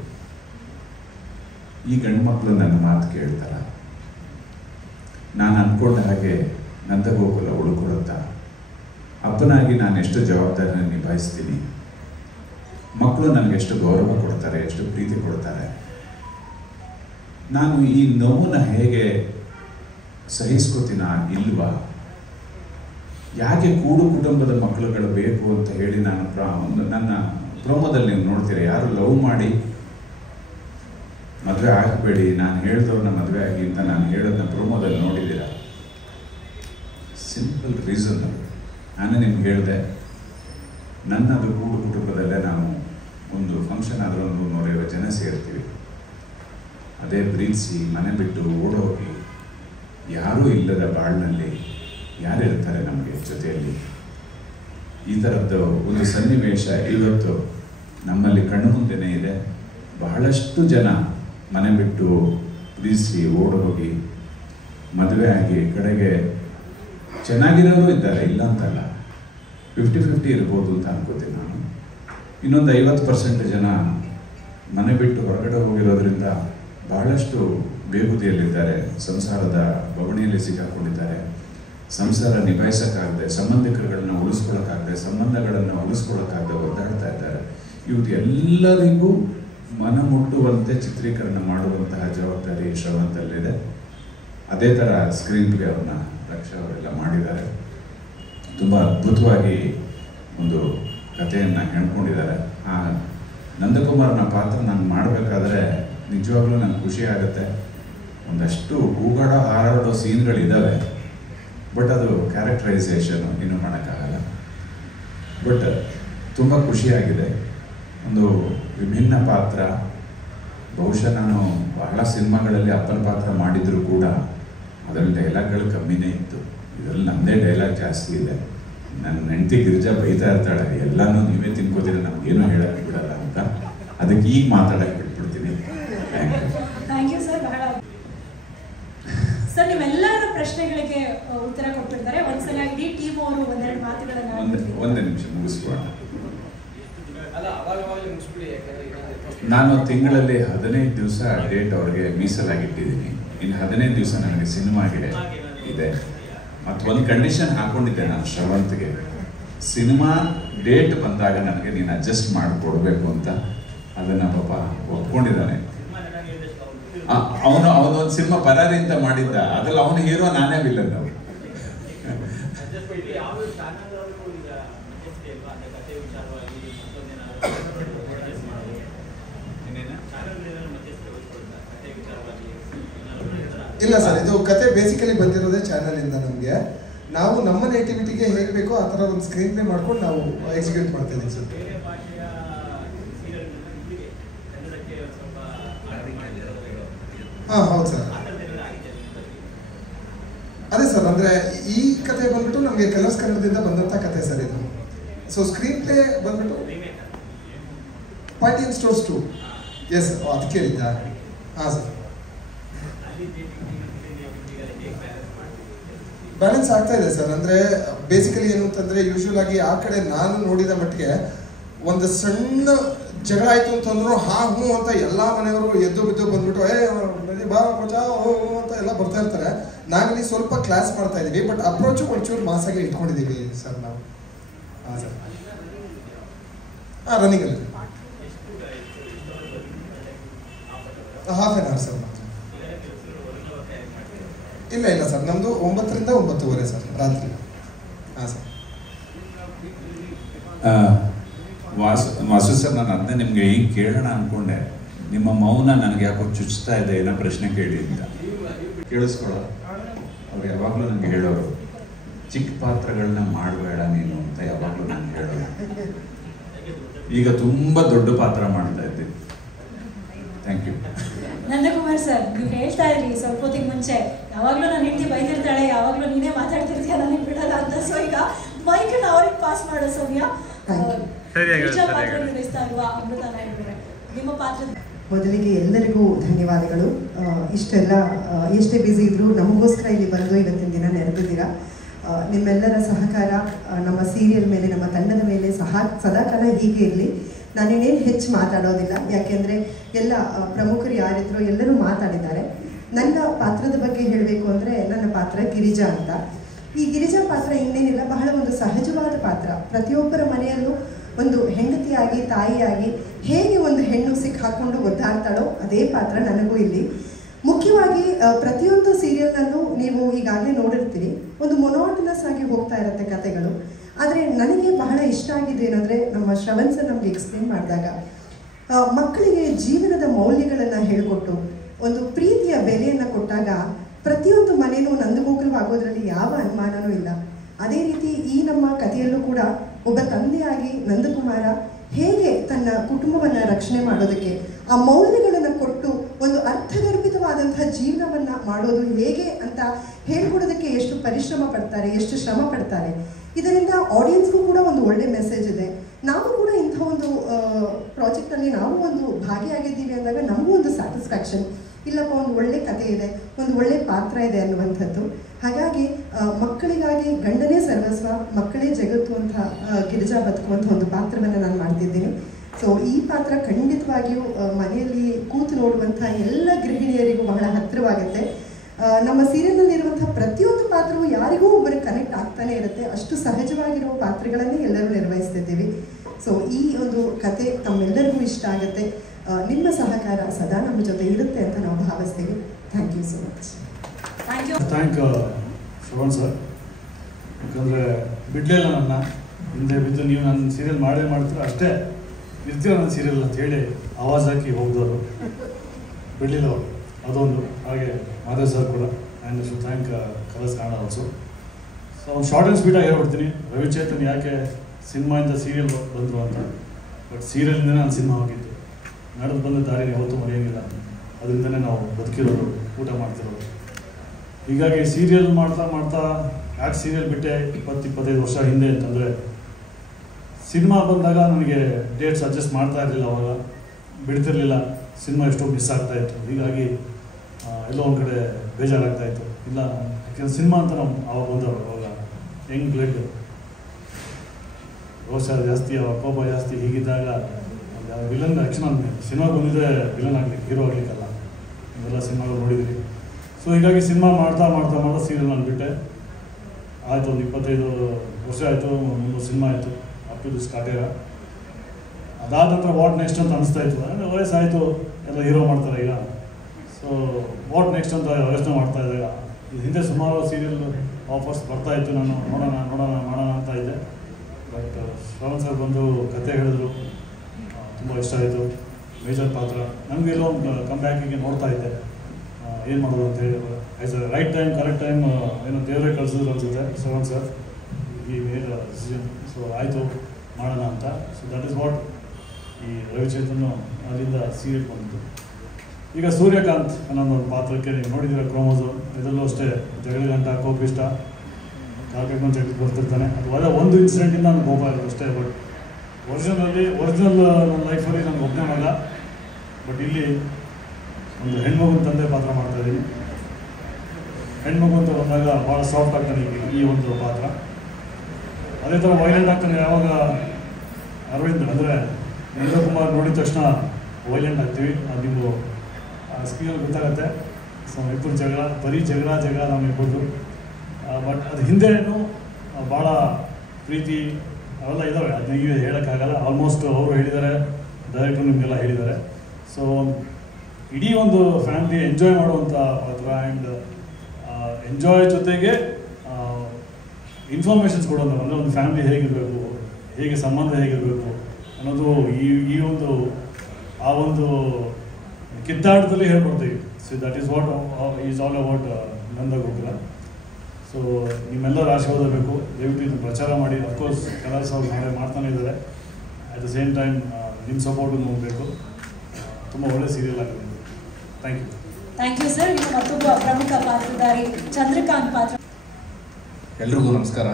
ಈ ಗಂಡು ಮಕ್ಕಳು ನನ್ನ ಮಾತು ಕೇಳ್ತಾರ? ನಾನು ಅಂದ್ಕೊಂಡ ಹಾಗೆ ನಂದಗೋಕುಲ ಉಳ್ಕೊಳುತ್ತಾ? ಅಪ್ಪನಾಗಿ ನಾನು ಎಷ್ಟು ಜವಾಬ್ದಾರಿನ ನಿಭಾಯಿಸ್ತೀನಿ, ಮಕ್ಕಳು ನನಗೆ ಎಷ್ಟು ಗೌರವ ಕೊಡ್ತಾರೆ, ಎಷ್ಟು ಪ್ರೀತಿ ಕೊಡ್ತಾರೆ, ನಾನು ಈ ನೋವನ್ನ ಹೇಗೆ ಸಹಿಸ್ಕೋತೀನ ಇಲ್ವಾ, ಯಾಕೆ ಕೂಡು ಕುಟುಂಬದ ಮಕ್ಕಳುಗಳು ಬೇಕು ಅಂತ ಹೇಳಿ ನಾನು ನನ್ನ ಪ್ರೋಮೋದಲ್ಲಿ ನೀವು ನೋಡ್ತೀರಾ, ಯಾರು ಲವ್ ಮಾಡಿ ಮದುವೆ ಆಗಬೇಡಿ, ನಾನು ಹೇಳ್ದವ್ರನ್ನ ಮದುವೆ ಆಗಿ ಅಂತ ನಾನು ಹೇಳೋದನ್ನ ಪ್ರೋಮೋದಲ್ಲಿ ನೋಡಿದ್ದೀರಾ. ಸಿಂಪಲ್ ರೀಸನ್ ಅದು. ನಾನು ನಿಮ್ಗೆ ಹೇಳಿದೆ, ನನ್ನದು ಕೂಡು ಕುಟುಂಬದಲ್ಲೇ ನಾವು ಒಂದು ಫಂಕ್ಷನ್ ಆದರೂ 100-150 ಜನ ಸೇರ್ತೀವಿ. ಅದೇ ಪ್ರೀತಿಸಿ ಮನೆ ಬಿಟ್ಟು ಓಡೋಗಿ ಯಾರೂ ಇಲ್ಲದ ಬಾಳಿನಲ್ಲಿ ಯಾರಿರ್ತಾರೆ ನಮಗೆ ಜೊತೆಯಲ್ಲಿ? ಈ ಥರದ್ದು ಒಂದು ಸನ್ನಿವೇಶ ಇವತ್ತು ನಮ್ಮಲ್ಲಿ ಕಣ್ಣು ಮುಂದೆನೇ ಇದೆ. ಬಹಳಷ್ಟು ಜನ ಮನೆ ಬಿಟ್ಟು ಪ್ರೀತಿಸಿ ಓಡೋಗಿ ಮದುವೆ ಆಗಿ ಕಡೆಗೆ ಚೆನ್ನಾಗಿರೋರು ಇದ್ದಾರೆ, ಇಲ್ಲ ಅಂತಲ್ಲ, 50-50 ಇರ್ಬೋದು ಅಂತ ಅನ್ಕೋತೀನಿ ನಾನು. ಇನ್ನೊಂದು 50% ಜನ ಮನೆ ಬಿಟ್ಟು ಹೊರಗಡೆ ಹೋಗಿರೋದ್ರಿಂದ ಬಹಳಷ್ಟು ಬೇಗುದಿಯಲ್ಲಿದ್ದಾರೆ, ಸಂಸಾರದ ಬವಣೆಯಲ್ಲಿ ಸಿಕ್ಕಾಕೊಂಡಿದ್ದಾರೆ, ಸಂಸಾರ ನಿಭಾಯಿಸೋಕ್ಕಾಗದೆ, ಸಂಬಂಧಿಕರುಗಳನ್ನ ಉಳಿಸ್ಕೊಳ್ಳೋಕ್ಕಾಗದೆ, ಸಂಬಂಧಗಳನ್ನು ಉಳಿಸ್ಕೊಳ್ಳೋಕ್ಕಾಗದೆ ಒದ್ದಾಡ್ತಾ ಇದ್ದಾರೆ. ಇವ್ರು ಎಲ್ಲರಿಗೂ ಮನ ಮುಟ್ಟುವಂತೆ ಚಿತ್ರೀಕರಣ ಮಾಡುವಂತಹ ಜವಾಬ್ದಾರಿ ಶ್ರವಂತಲ್ಲಿದೆ. ಅದೇ ಥರ ಸ್ಕ್ರೀನ್ ಪ್ಲೇ ಅವ್ರನ್ನ ರಕ್ಷಾ ಅವರೆಲ್ಲ ಮಾಡಿದ್ದಾರೆ. ತುಂಬ ಅದ್ಭುತವಾಗಿ ಒಂದು ಕಥೆಯನ್ನು ಹೆಣ್ಕೊಂಡಿದ್ದಾರೆ. ಆ ನಂದಕುಮಾರನ ಪಾತ್ರ ನಾನು ಮಾಡಬೇಕಾದ್ರೆ ನಿಜವಾಗ್ಲೂ ನನಗೆ ಖುಷಿ ಆಗುತ್ತೆ. ಒಂದಷ್ಟು ಹೂಗಾಡೋ ಹಾರಾಡೋ ಸೀನ್ಗಳಿದ್ದಾವೆ, ಬಟ್ ಅದು ಕ್ಯಾರೆಕ್ಟರೈಸೇಷನು ಇನ್ನೂ ಮಾಡೋಕ್ಕಾಗಲ್ಲ. ಬಟ್ ತುಂಬ ಖುಷಿಯಾಗಿದೆ. ಒಂದು ವಿಭಿನ್ನ ಪಾತ್ರ. ಬಹುಶಃ ನಾನು ಬಹಳ ಸಿನಿಮಾಗಳಲ್ಲಿ ಅಪ್ಪನ ಪಾತ್ರ ಮಾಡಿದರೂ ಕೂಡ ಅದರಲ್ಲಿ ಡೈಲಾಗ್ಗಳು ಕಮ್ಮಿನೇ ಇತ್ತು. ಇದರಲ್ಲಿ ನಮ್ಮದೇ ಡೈಲಾಗ್ ಜಾಸ್ತಿ ಇದೆ. ನನ್ನ ಹೆಂಡತಿ ಗಿರಿಜಾ ಬೈತಾ ಇರ್ತಾಳೆ, ಎಲ್ಲನೂ ನೀವೇ ತಿನ್ಕೋತೀರ, ನಮಗೇನು ಹೇಳಕ್ಕೆ ಬಿಡಲ್ಲ ಅಂತ. ಅದಕ್ಕೆ ಈಗ ಮಾತಾಡಕ್ಕೆ ಬಿಟ್ಬಿಡ್ತೀನಿ. Thank you sir. ಬಹಳ ಸರ್, ನಿಮ್ಮೆಲ್ಲರ ಪ್ರಶ್ನೆಗಳಿಗೆ ಉತ್ತರ ಕೊಟ್ಟಿರ್ತಾರೆ. ಒಂದ್ಸಲ ಇಡೀ ಟೀಮ್ ಅವರು ಒಂದೆರಡು ಮಾತುಗಳನ್ನು ಒಂದೇ ನಿಮಿಷ ಮುಗಿಸ್ಬೋಣ. ನಾನು ತಿಂಗಳಲ್ಲಿ 15 ದಿವಸ ಡೇಟ್ ಅವ್ರಿಗೆ ಮೀಸಲಾಗಿಟ್ಟಿದ್ದೀನಿ. ಇನ್ನು 15 ದಿವಸ ನನಗೆ ಸಿನಿಮಾಗೆ ಇದೆ. ಮತ್ತು ಒಂದು ಕಂಡೀಷನ್ ಹಾಕೊಂಡಿದ್ದೆ ನಾನು ಶ್ರವಂತ್ಗೆ, ಸಿನಿಮಾ ಡೇಟ್ ಬಂದಾಗ ನನಗೆ ನೀನು ಅಡ್ಜಸ್ಟ್ ಮಾಡಿಕೊಡ್ಬೇಕು ಅಂತ. ಅದನ್ನು ಪಾಪ ಒಪ್ಕೊಂಡಿದ್ದಾನೆ. ಅವನೊಂದು ಸಿನಿಮಾ ಪರಾರಿ ಅಂತ ಮಾಡಿದ್ದ, ಅದ್ರಲ್ಲಿ ಅವನು ಹೀರೋ, ನಾನೇ ವಿಲ್ಲನ್. ನಾವು ಇಲ್ಲ ಸರ್, ಇದು ಕತೆ ಬೇಸಿಕಲಿ ಬಂದಿರೋದೇ ಚಾನಲಿಂದ. ನಮಗೆ ನಾವು ನಮ್ಮ ನೇಟಿವಿಟಿಗೆ ಹೇಗೆ ಬೇಕೋ ಆ ಥರ ಒಂದು ಸ್ಕ್ರೀನ್ ಪ್ಲೇ ಮಾಡ್ಕೊಂಡು ನಾವು ಎಕ್ಸಿಕ್ಯೂಟ್ ಮಾಡ್ತಾ ಇದ್ದೀವಿ ಸರ್. ಹಾಂ ಹೌದು ಸರ್. ಅದೇ ಸರ್, ಅಂದರೆ ಈ ಕತೆ ಬಂದ್ಬಿಟ್ಟು ನಮಗೆ ಕಲರ್ಸ್ ಕನ್ನಡದಿಂದ ಬಂದಂಥ ಕತೆ ಸರ್ ಇದು. ಸೊ ಸ್ಕ್ರೀನ್ ಪ್ಲೇ ಬಂದ್ಬಿಟ್ಟು ಪಾರ್ಟಿ ಇನ್ ಸ್ಟೋರ್ಸ್ 2. ಎಸ್, ಅದಕ್ಕೆ ಹೇಳಿದ್ದ. ಹಾಂ ಸರ್, ಬ್ಯಾಲೆನ್ಸ್ ಆಗ್ತಾ ಇದೆ ಸರ್. ಅಂದರೆ ಬೇಸಿಕಲಿ ಏನು ಅಂತಂದರೆ, ಯೂಶ್ವಲ್ ಆಗಿ ಆ ಕಡೆ ನಾನು ನೋಡಿದ ಮಟ್ಟಿಗೆ ಒಂದು ಸಣ್ಣ ಜಗಳ ಆಯಿತು ಅಂತಂದ್ರು ಹ್ಞೂ ಅಂತ ಎಲ್ಲ ಮನೆಯವರು ಎದ್ದು ಬಿದ್ದು ಬಂದ್ಬಿಟ್ಟು ಬಾ ಮಜಾ ಅಂತ ಎಲ್ಲ ಬರ್ತಾ ಇರ್ತಾರೆ. ನಾವಿಲ್ಲಿ ಸ್ವಲ್ಪ ಕ್ಲಾಸ್ ಮಾಡ್ತಾ ಇದ್ದೀವಿ, ಬಟ್ ಅಪ್ರೋಚು ಒಂಚೂರು ಮಾಸಾಗಿ ಇಟ್ಕೊಂಡಿದ್ದೀವಿ ಸರ್ ನಾವು. ಹಾಂ ಸರ್. ಹಾಂ, ರನ್ನಿಂಗಲ್ಲಿ ಹಾಫ್ ಆನ್ ಅವರ್ ಸರ್ ಮಾತ್ರ. ಇಲ್ಲ ಸರ್, ನಮ್ಮದು 9 ರಿಂದ 9:30 ಸರ್ ರಾತ್ರಿ. ಹಾಂ ಸರ್. ವಾಸು ಸರ್, ನಾನು ಅದನ್ನೇ ನಿಮಗೆ ಈಗ ಕೇಳೋಣ ಅಂದ್ಕೊಂಡೆ. ನಿಮ್ಮ ಮೌನ ನನಗೆ ಯಾಕೋ ಚುಚ್ತಾ ಇದೆ, ಏನೋ ಪ್ರಶ್ನೆ ಕೇಳಿ ಅಂತ. ಕೇಳಿಸ್ಕೊಳ್ಳೋ, ಅವ್ರು ಯಾವಾಗಲೂ ನನಗೆ ಹೇಳೋರು, ಚಿಕ್ಕ ಪಾತ್ರಗಳನ್ನ ಮಾಡಬೇಡ ನೀನು ಅಂತ ಯಾವಾಗಲೂ ನಾನು ಹೇಳೋರು. ಈಗ ತುಂಬ ದೊಡ್ಡ ಪಾತ್ರ ಮಾಡ್ತಾ ಇದ್ದೀನಿ. Thank you. ನಂದಕುಮಾರ್ ಸರ್, ನೀವು ಹೇಳ್ತಾ ಇದ್ರಿ ಸ್ವಲ್ಪ ಹೊತ್ತಿಗೆ ಮುಂಚೆ, ಯಾವಾಗಲೂ ನಾನು ಹೆಂಡತಿ ಬೈತಿರ್ತಾಳೆ, ಯಾವಾಗಲೂ ನೀನೇ ಮಾತಾಡ್ತಿರ್ತೀಯ, ನನಗೆ ಬಿಡಲ್ಲ ಅಂತ. ಸೊ ಈಗ ಮೈಕನ್ನ ಅವ್ರಿಗೆ ಪಾಸ್ ಮಾಡೋ ಸಮಯ. ಪಾತ್ರ ನಿರ್ವಹಿಸ್ತಾ ಇಲ್ವಾ ಅಮೃತ ನಾಯ್ಡು, ನಿಮ್ಮ ಪಾತ್ರ. ಮೊದಲಿಗೆ ಎಲ್ಲರಿಗೂ ಧನ್ಯವಾದಗಳು. ಇಷ್ಟೆಲ್ಲ ಎಷ್ಟೇ ಬ್ಯುಸಿ ಇದ್ರೂ ನಮಗೋಸ್ಕರ ಇಲ್ಲಿ ಬಂದು ಇವತ್ತಿನ ದಿನ ನೆರೆದಿದ್ದೀರಾ. ನಿಮ್ಮೆಲ್ಲರ ಸಹಕಾರ ನಮ್ಮ ಸೀರಿಯಲ್ ಮೇಲೆ, ನಮ್ಮ ತಂಡದ ಮೇಲೆ ಸದಾಕಾಲ ಹೀಗೆ ಇರಲಿ. ನಾನೇನೇನು ಹೆಚ್ಚು ಮಾತಾಡೋದಿಲ್ಲ, ಯಾಕೆಂದರೆ ಎಲ್ಲ ಪ್ರಮುಖರು ಯಾರಿದ್ರು ಎಲ್ಲರೂ ಮಾತಾಡಿದ್ದಾರೆ. ನನ್ನ ಪಾತ್ರದ ಬಗ್ಗೆ ಹೇಳಬೇಕು ಅಂದರೆ, ನನ್ನ ಪಾತ್ರ ಗಿರಿಜಾ ಅಂತ. ಈ ಗಿರಿಜಾ ಪಾತ್ರ ಇನ್ನೇನಿಲ್ಲ, ಬಹಳ ಒಂದು ಸಹಜವಾದ ಪಾತ್ರ. ಪ್ರತಿಯೊಬ್ಬರ ಮನೆಯಲ್ಲೂ ಒಂದು ಹೆಂಡತಿಯಾಗಿ ತಾಯಿಯಾಗಿ ಹೇಗೆ ಒಂದು ಹೆಣ್ಣು ಸಿಕ್ಕಾಕೊಂಡು ಒದ್ದಾಡ್ತಾಳೋ ಅದೇ ಪಾತ್ರ ನನಗೂ ಇಲ್ಲಿ. ಮುಖ್ಯವಾಗಿ ಪ್ರತಿಯೊಂದು ಸೀರಿಯಲ್ನಲ್ಲೂ ನೀವು ಈಗಾಗಲೇ ನೋಡಿರ್ತೀರಿ, ಒಂದು ಮೊನೋಟನಸ್ ಆಗಿ ಹೋಗ್ತಾ ಇರುತ್ತೆ ಕಥೆಗಳು. ಆದರೆ ನನಗೆ ಬಹಳ ಇಷ್ಟ ಆಗಿದೆ ಏನಂದರೆ, ನಮ್ಮ ಶ್ರವಣ್ ಸರ್ ನಮಗೆ ಎಕ್ಸ್ಪ್ಲೇನ್ ಮಾಡಿದಾಗ ಮಕ್ಕಳಿಗೆ ಜೀವನದ ಮೌಲ್ಯಗಳನ್ನು ಹೇಳಿಕೊಟ್ಟು ಒಂದು ಪ್ರೀತಿಯ ಬೆಲೆಯನ್ನು ಕೊಟ್ಟಾಗ ಪ್ರತಿಯೊಂದು ಮನೆಯೂ ನಂದಗೋಕುಲವಾಗೋದ್ರಲ್ಲಿ ಯಾವ ಅನುಮಾನವೂ ಇಲ್ಲ. ಅದೇ ರೀತಿ ಈ ನಮ್ಮ ಕಥೆಯಲ್ಲೂ ಕೂಡ ಒಬ್ಬ ತಂದೆಯಾಗಿ ನಂದಕುಮಾರ ಹೇಗೆ ತನ್ನ ಕುಟುಂಬವನ್ನು ರಕ್ಷಣೆ ಮಾಡೋದಕ್ಕೆ ಆ ಮೌಲ್ಯಗಳನ್ನು ಕೊಟ್ಟು ಒಂದು ಅರ್ಥಗರ್ಭಿತವಾದಂತಹ ಜೀವನವನ್ನು ಮಾಡೋದು ಹೇಗೆ ಅಂತ ಹೇಳ್ಕೊಡೋದಕ್ಕೆ ಎಷ್ಟು ಪರಿಶ್ರಮ ಪಡ್ತಾರೆ, ಎಷ್ಟು ಶ್ರಮ ಪಡ್ತಾರೆ. ಇದರಿಂದ ಆಡಿಯನ್ಸ್ಗೂ ಕೂಡ ಒಂದು ಒಳ್ಳೆ ಮೆಸೇಜ್ ಇದೆ. ನಾವು ಕೂಡ ಇಂಥ ಒಂದು ಪ್ರಾಜೆಕ್ಟಲ್ಲಿ ನಾವು ಒಂದು ಭಾಗಿಯಾಗಿದ್ದೀವಿ ಅಂದಾಗ ನಮಗೂ ಒಂದು ಸ್ಯಾಟಿಸ್ಫ್ಯಾಕ್ಷನ್, ಇಲ್ಲಪ್ಪ ಒಂದು ಒಳ್ಳೆ ಕಥೆ ಇದೆ, ಒಂದು ಒಳ್ಳೆ ಪಾತ್ರ ಇದೆ ಅನ್ನುವಂಥದ್ದು. ಹಾಗಾಗಿ ಮಕ್ಕಳಿಗಾಗಿ ಗಂಡನೇ ಸರ್ವಸ್ವ, ಮಕ್ಕಳೇ ಜಗತ್ತು ಅಂತ ಗಿರಿಜಾ ಬದುಕುವಂಥ ಒಂದು ಪಾತ್ರವನ್ನು ನಾನು ಮಾಡ್ತಿದ್ದೀನಿ. ಸೊ ಈ ಪಾತ್ರ ಖಂಡಿತವಾಗಿಯೂ ಮನೆಯಲ್ಲಿ ಕೂತು ನೋಡುವಂಥ ಎಲ್ಲ ಗೃಹಿಣಿಯರಿಗೂ ಬಹಳ ಹತ್ತಿರವಾಗುತ್ತೆ. ನಮ್ಮ ಸೀರಿಯಲ್ನಲ್ಲಿರುವಂಥ ಪ್ರತಿಯೊಂದು ಪಾತ್ರವೂ ಯಾರಿಗೂ ಒಬ್ಬರಿಗೆ ಕನೆಕ್ಟ್ ಆಗ್ತಾನೆ ಇರುತ್ತೆ. ಅಷ್ಟು ಸಹಜವಾಗಿರೋ ಪಾತ್ರಗಳನ್ನೇ ಎಲ್ಲರೂ ನಿರ್ವಹಿಸ್ತಿದ್ದೀವಿ. ಸೊ ಈ ಒಂದು ಕತೆ ತಮ್ಮೆಲ್ಲರಿಗೂ ಇಷ್ಟ ಆಗುತ್ತೆ. ನಿಮ್ಮ ಸಹಕಾರ ಸದಾ ನಮ್ಮ ಜೊತೆ ಇರುತ್ತೆ ಅಂತ ನಾವು ಭಾವಿಸ್ತೀವಿ. Thank you so much. Thank Shravan sir. ಯಾಕಂದರೆ ಬಿಡಲಿಲ್ಲ ನನ್ನ, ಹಿಂದೆ ಬಿದ್ದು ನೀವು ನನ್ನ ಸೀರಿಯಲ್ ಮಾಡೇ ಮಾಡ್ತೀರ ಅಷ್ಟೇ ಇರ್ತೀರ ನನ್ನ ಸೀರಿಯಲ್ ಅಂತ ಹೇಳಿ ಆವಾಜ್ ಹಾಕಿ ಹೋಗಿದವರು, ಬಿಡಲಿಲ್ಲ ಅವರು. ಅದೊಂದು. ಹಾಗೆ ಮಾಧವ್ ಸರ್ ಕೂಡ ಆ್ಯಂಡ್ ಶು thank colours Kannada also. So ಒಂದು ಶಾರ್ಟ್ ಆ್ಯಂಡ್ ಸ್ವೀಟಾಗಿ ಹೇಳ್ಬಿಡ್ತೀನಿ, ರವಿಚೇತನ್ ಯಾಕೆ ಸಿನಿಮಾಯಿಂದ ಸೀರಿಯಲ್ ಬಂದರು ಅಂತ. ಬಟ್ ಸೀರಿಯಲಿಂದನೇ ನಾನು ಸಿನಿಮಾ ಹೋಗಿದ್ದು, ನಡೆದು ಬಂದ ದಾರಿನ ಯಾವತ್ತೂ ಮರೆಯೋಂಗಿಲ್ಲ. ಅದರಿಂದನೇ ನಾವು ಬದುಕಿರೋರು, ಊಟ ಮಾಡ್ತಿರೋರು. ಹೀಗಾಗಿ ಸೀರಿಯಲ್ ಮಾಡ್ತಾ ಮಾಡ್ತಾ ಯಾಕೆ ಸೀರಿಯಲ್ ಬಿಟ್ಟೆ 20-25 ವರ್ಷ ಹಿಂದೆ ಅಂತಂದರೆ, ಸಿನಿಮಾ ಬಂದಾಗ ನನಗೆ ಡೇಟ್ಸ್ ಅಡ್ಜಸ್ಟ್ ಮಾಡ್ತಾ ಇರಲಿಲ್ಲ, ಅವಾಗ ಬಿಡ್ತಿರ್ಲಿಲ್ಲ, ಸಿನಿಮಾ ಎಷ್ಟೋ ಮಿಸ್ ಆಗ್ತಾಯಿತ್ತು. ಹೀಗಾಗಿ ಎಲ್ಲೋ ಒಂದು ಕಡೆ ಬೇಜಾರಾಗ್ತಾಯಿತ್ತು. ಇಲ್ಲ, ಯಾಕೆಂದರೆ ಸಿನಿಮಾ ಅಂತ ನಾವು ಅವಾಗ ಬಂದವರು, ಅವಾಗ ಯಂಗ್ ಬ್ಲಡ್, ರೋಷ ಜಾಸ್ತಿ, ಅವಾಗ ಕೋಪ ಜಾಸ್ತಿ. ಹೀಗಿದ್ದಾಗ ವಿಲನ್ ಆ್ಯಕ್ಷನ್ ಅಂದಮೇಲೆ ಸಿನಿಮಾ ಬಂದಿದೆ, ವಿಲನ್ ಆಗ್ಲಿಕ್ಕೆ, ಹೀರೋ ಆಗ್ಲಿಕ್ಕಲ್ಲ. ಇವೆಲ್ಲ ಸಿನಿಮಾಗಳು ನೋಡಿದ್ರಿ. ಸೊ ಹೀಗಾಗಿ ಸಿನಿಮಾ ಮಾಡ್ತಾ ಮಾಡ್ತಾ ಮಾಡ್ತಾ ಸೀರಿಯಲ್ ನಾನು ಬಿಟ್ಟೆ. ಆಯಿತು, ಒಂದು 25 ವರ್ಷ ಆಯಿತು, 3 ಸಿನಿಮಾ ಆಯಿತು, ಅಪ್ ಟು ದಿಸ್ ಕಾಟೇರ. ಅದಾದ ನಂತರ ವಾಟ್ ನೆಕ್ಸ್ಟ್ ಅಂತ ಅನಿಸ್ತಾ ಇತ್ತು. ಅಂದರೆ ವಯಸ್ಸಾಯಿತು, ಎಲ್ಲ ಹೀರೋ ಮಾಡ್ತಾರೆ ಈಗ. ಸೊ ವಾಟ್ ನೆಕ್ಸ್ಟ್ ಅಂತ ಯೋಚನೆ ಮಾಡ್ತಾ ಇದ್ದಾಗ ಹಿಂದೆ ಸುಮಾರು ಸೀರಿಯಲ್ ಆಫರ್ಸ್ ಬರ್ತಾಯಿತ್ತು. ನಾನು ನೋಡೋಣ ಮಾಡೋಣ ಅಂತ ಇದ್ದೆ. ಬಟ್ ಶ್ರವಣ್ ಸರ್ ಬಂದು ಕತೆ ಹೇಳಿದ್ರು, ತುಂಬ ಇಷ್ಟ ಆಯಿತು. ಮೇಜರ್ ಪಾತ್ರ ನನಗೆ ಎಲ್ಲೋ ಒಂದು ಕಮ್ ಬ್ಯಾಕಿಗೆ ನೋಡ್ತಾ ಇದ್ದೆ, ಏನು ಮಾಡೋದು ಅಂತ ಹೇಳಿ. ಆಯ್ತು, ರೈಟ್ ಟೈಮ್ ಕರೆಕ್ಟ್ ಟೈಮ್ ಏನೋ ದೇವರೇ ಕಳಿಸಿದ್ರು ಅನಿಸುತ್ತೆ ಶ್ರವಣ್ ಸರ್, ಈ ಮೇಲ್ ಡಿಸಿಷನ್. ಸೊ ಆಯಿತು, ಮಾಡೋಣ ಅಂತ. ಸೊ ದಟ್ ಈಸ್ ವಾಟ್ ಈ ರವಿಚೇತನ್ನು ಅಲ್ಲಿಂದ ಸೀರಿಯಲ್ ಬಂತು. ಈಗ ಸೂರ್ಯಕಾಂತ್ ಅನ್ನೋ ಒಂದು ಪಾತ್ರಕ್ಕೆ ನೀವು ನೋಡಿದ್ದೀರ ಕ್ರೋಮೋಸೋಮ್, ಇದರಲ್ಲೂ ಅಷ್ಟೇ ಜಗಳ ಗಂಟ ಕೋಪಿಷ್ಟ, ಕಾಲ್ಕೊಂಡು ಜಗಕ್ಕೆ ಬರ್ತಿರ್ತಾನೆ. ಅದು ಅದೇ ಒಂದು ಇನ್ಸಿಡೆಂಟಿಂದ ನನಗೆ ಕೋಪ ಇರೋದು ಅಷ್ಟೇ. ಬಟ್ ಒರಿಜಿನಲ್ ನನ್ನ ಲೈಫಲ್ಲಿ ನನಗೆ ಒಬ್ಬನೇ ಮಗ. ಬಟ್ ಇಲ್ಲಿ ಒಂದು ಹೆಣ್ಮಗುನ ತಂದೆ ಪಾತ್ರ ಮಾಡ್ತಾಯಿದ್ದೀನಿ. ಹೆಣ್ಮಗು ಅಂತ ಬಂದಾಗ ಭಾಳ ಸಾಫ್ಟ್ ಆಗ್ತಾನೆ ಈ ಒಂದು ಪಾತ್ರ. ಅದೇ ಥರ ವೈಲೆಂಟ್ ಆಗ್ತಾನೆ ಯಾವಾಗ ಅರವಿಂದ್ ಅಂದರೆ ನಂದಕುಮಾರ್ ನೋಡಿದ ತಕ್ಷಣ ವೈಲೆಂಟ್ ಆಗ್ತೀವಿ. ಅದು ನೀವು ಸ್ಕ್ರೀನಲ್ಲಿ ಗೊತ್ತಾಗುತ್ತೆ. ಸೊ ಇಬ್ಬರು ಜಗಳ, ಬರೀ ಜಗಳ ನಾವು ಇರ್ಬೋದು. ಬಟ್ ಅದು ಹಿಂದೆನೂ ಭಾಳ ಪ್ರೀತಿ ಅವೆಲ್ಲ ಇದ್ದಾವೆ. ಅದು ನೀವು ಹೇಳೋಕ್ಕಾಗಲ್ಲ. ಆಲ್ಮೋಸ್ಟ್ ಅವರು ಹೇಳಿದ್ದಾರೆ, ಡೈರೆಕ್ಟ್ರು ನಿಮಗೆಲ್ಲ ಹೇಳಿದ್ದಾರೆ. ಸೊ ಇಡೀ ಒಂದು ಫ್ಯಾಮಿಲಿ ಎಂಜಾಯ್ ಮಾಡುವಂಥ ಪಾತ್ರ. ಆ್ಯಂಡ್ ಎಂಜಾಯ್ ಜೊತೆಗೆ ಇನ್ಫಾರ್ಮೇಷನ್ಸ್ ಕೊಡೋದು, ಅಂದರೆ ಒಂದು ಫ್ಯಾಮಿಲಿ ಹೇಗಿರಬೇಕು, ಹೇಗೆ ಸಂಬಂಧ ಹೇಗಿರಬೇಕು ಅನ್ನೋದು ಈ ಒಂದು ಆ ಒಂದು ಕಿತ್ತಾಟದಲ್ಲಿ ಹೇಳ್ಕೊಡ್ತೀವಿ. So that is what is all about Nandagokula. So ನಿಮ್ಮೆಲ್ಲರ ಆಶೀರ್ವಾದ ಬೇಕು. ದಯವಿಟ್ಟು ಇದು ಪ್ರಚಾರ ಮಾಡಿ. ಅಫ್ಕೋರ್ಸ್ ಕಲರ್ಸ್ ಅವ್ರು ನಾಳೆ ಮಾಡ್ತಾನೆ ಇದ್ದಾರೆ. ಅಟ್ ದ ಸೇಮ್ ಟೈಮ್ ನಿಮ್ಮ ಸಪೋರ್ಟು ಹೋಗಬೇಕು. ತುಂಬ ಒಳ್ಳೆ ಸೀರಿಯಲ್ ಆಗಿದೆ. Thank you. Thank you sir. ನಿಮ್ಮ ಮತ್ತೊಬ್ಬ ಪ್ರಮುಖ ಪಾತ್ರಧಾರಿ ಚಂದ್ರಕಾಂತ್ ಪಾತ್ರ. ಎಲ್ರಿಗೂ ನಮಸ್ಕಾರ.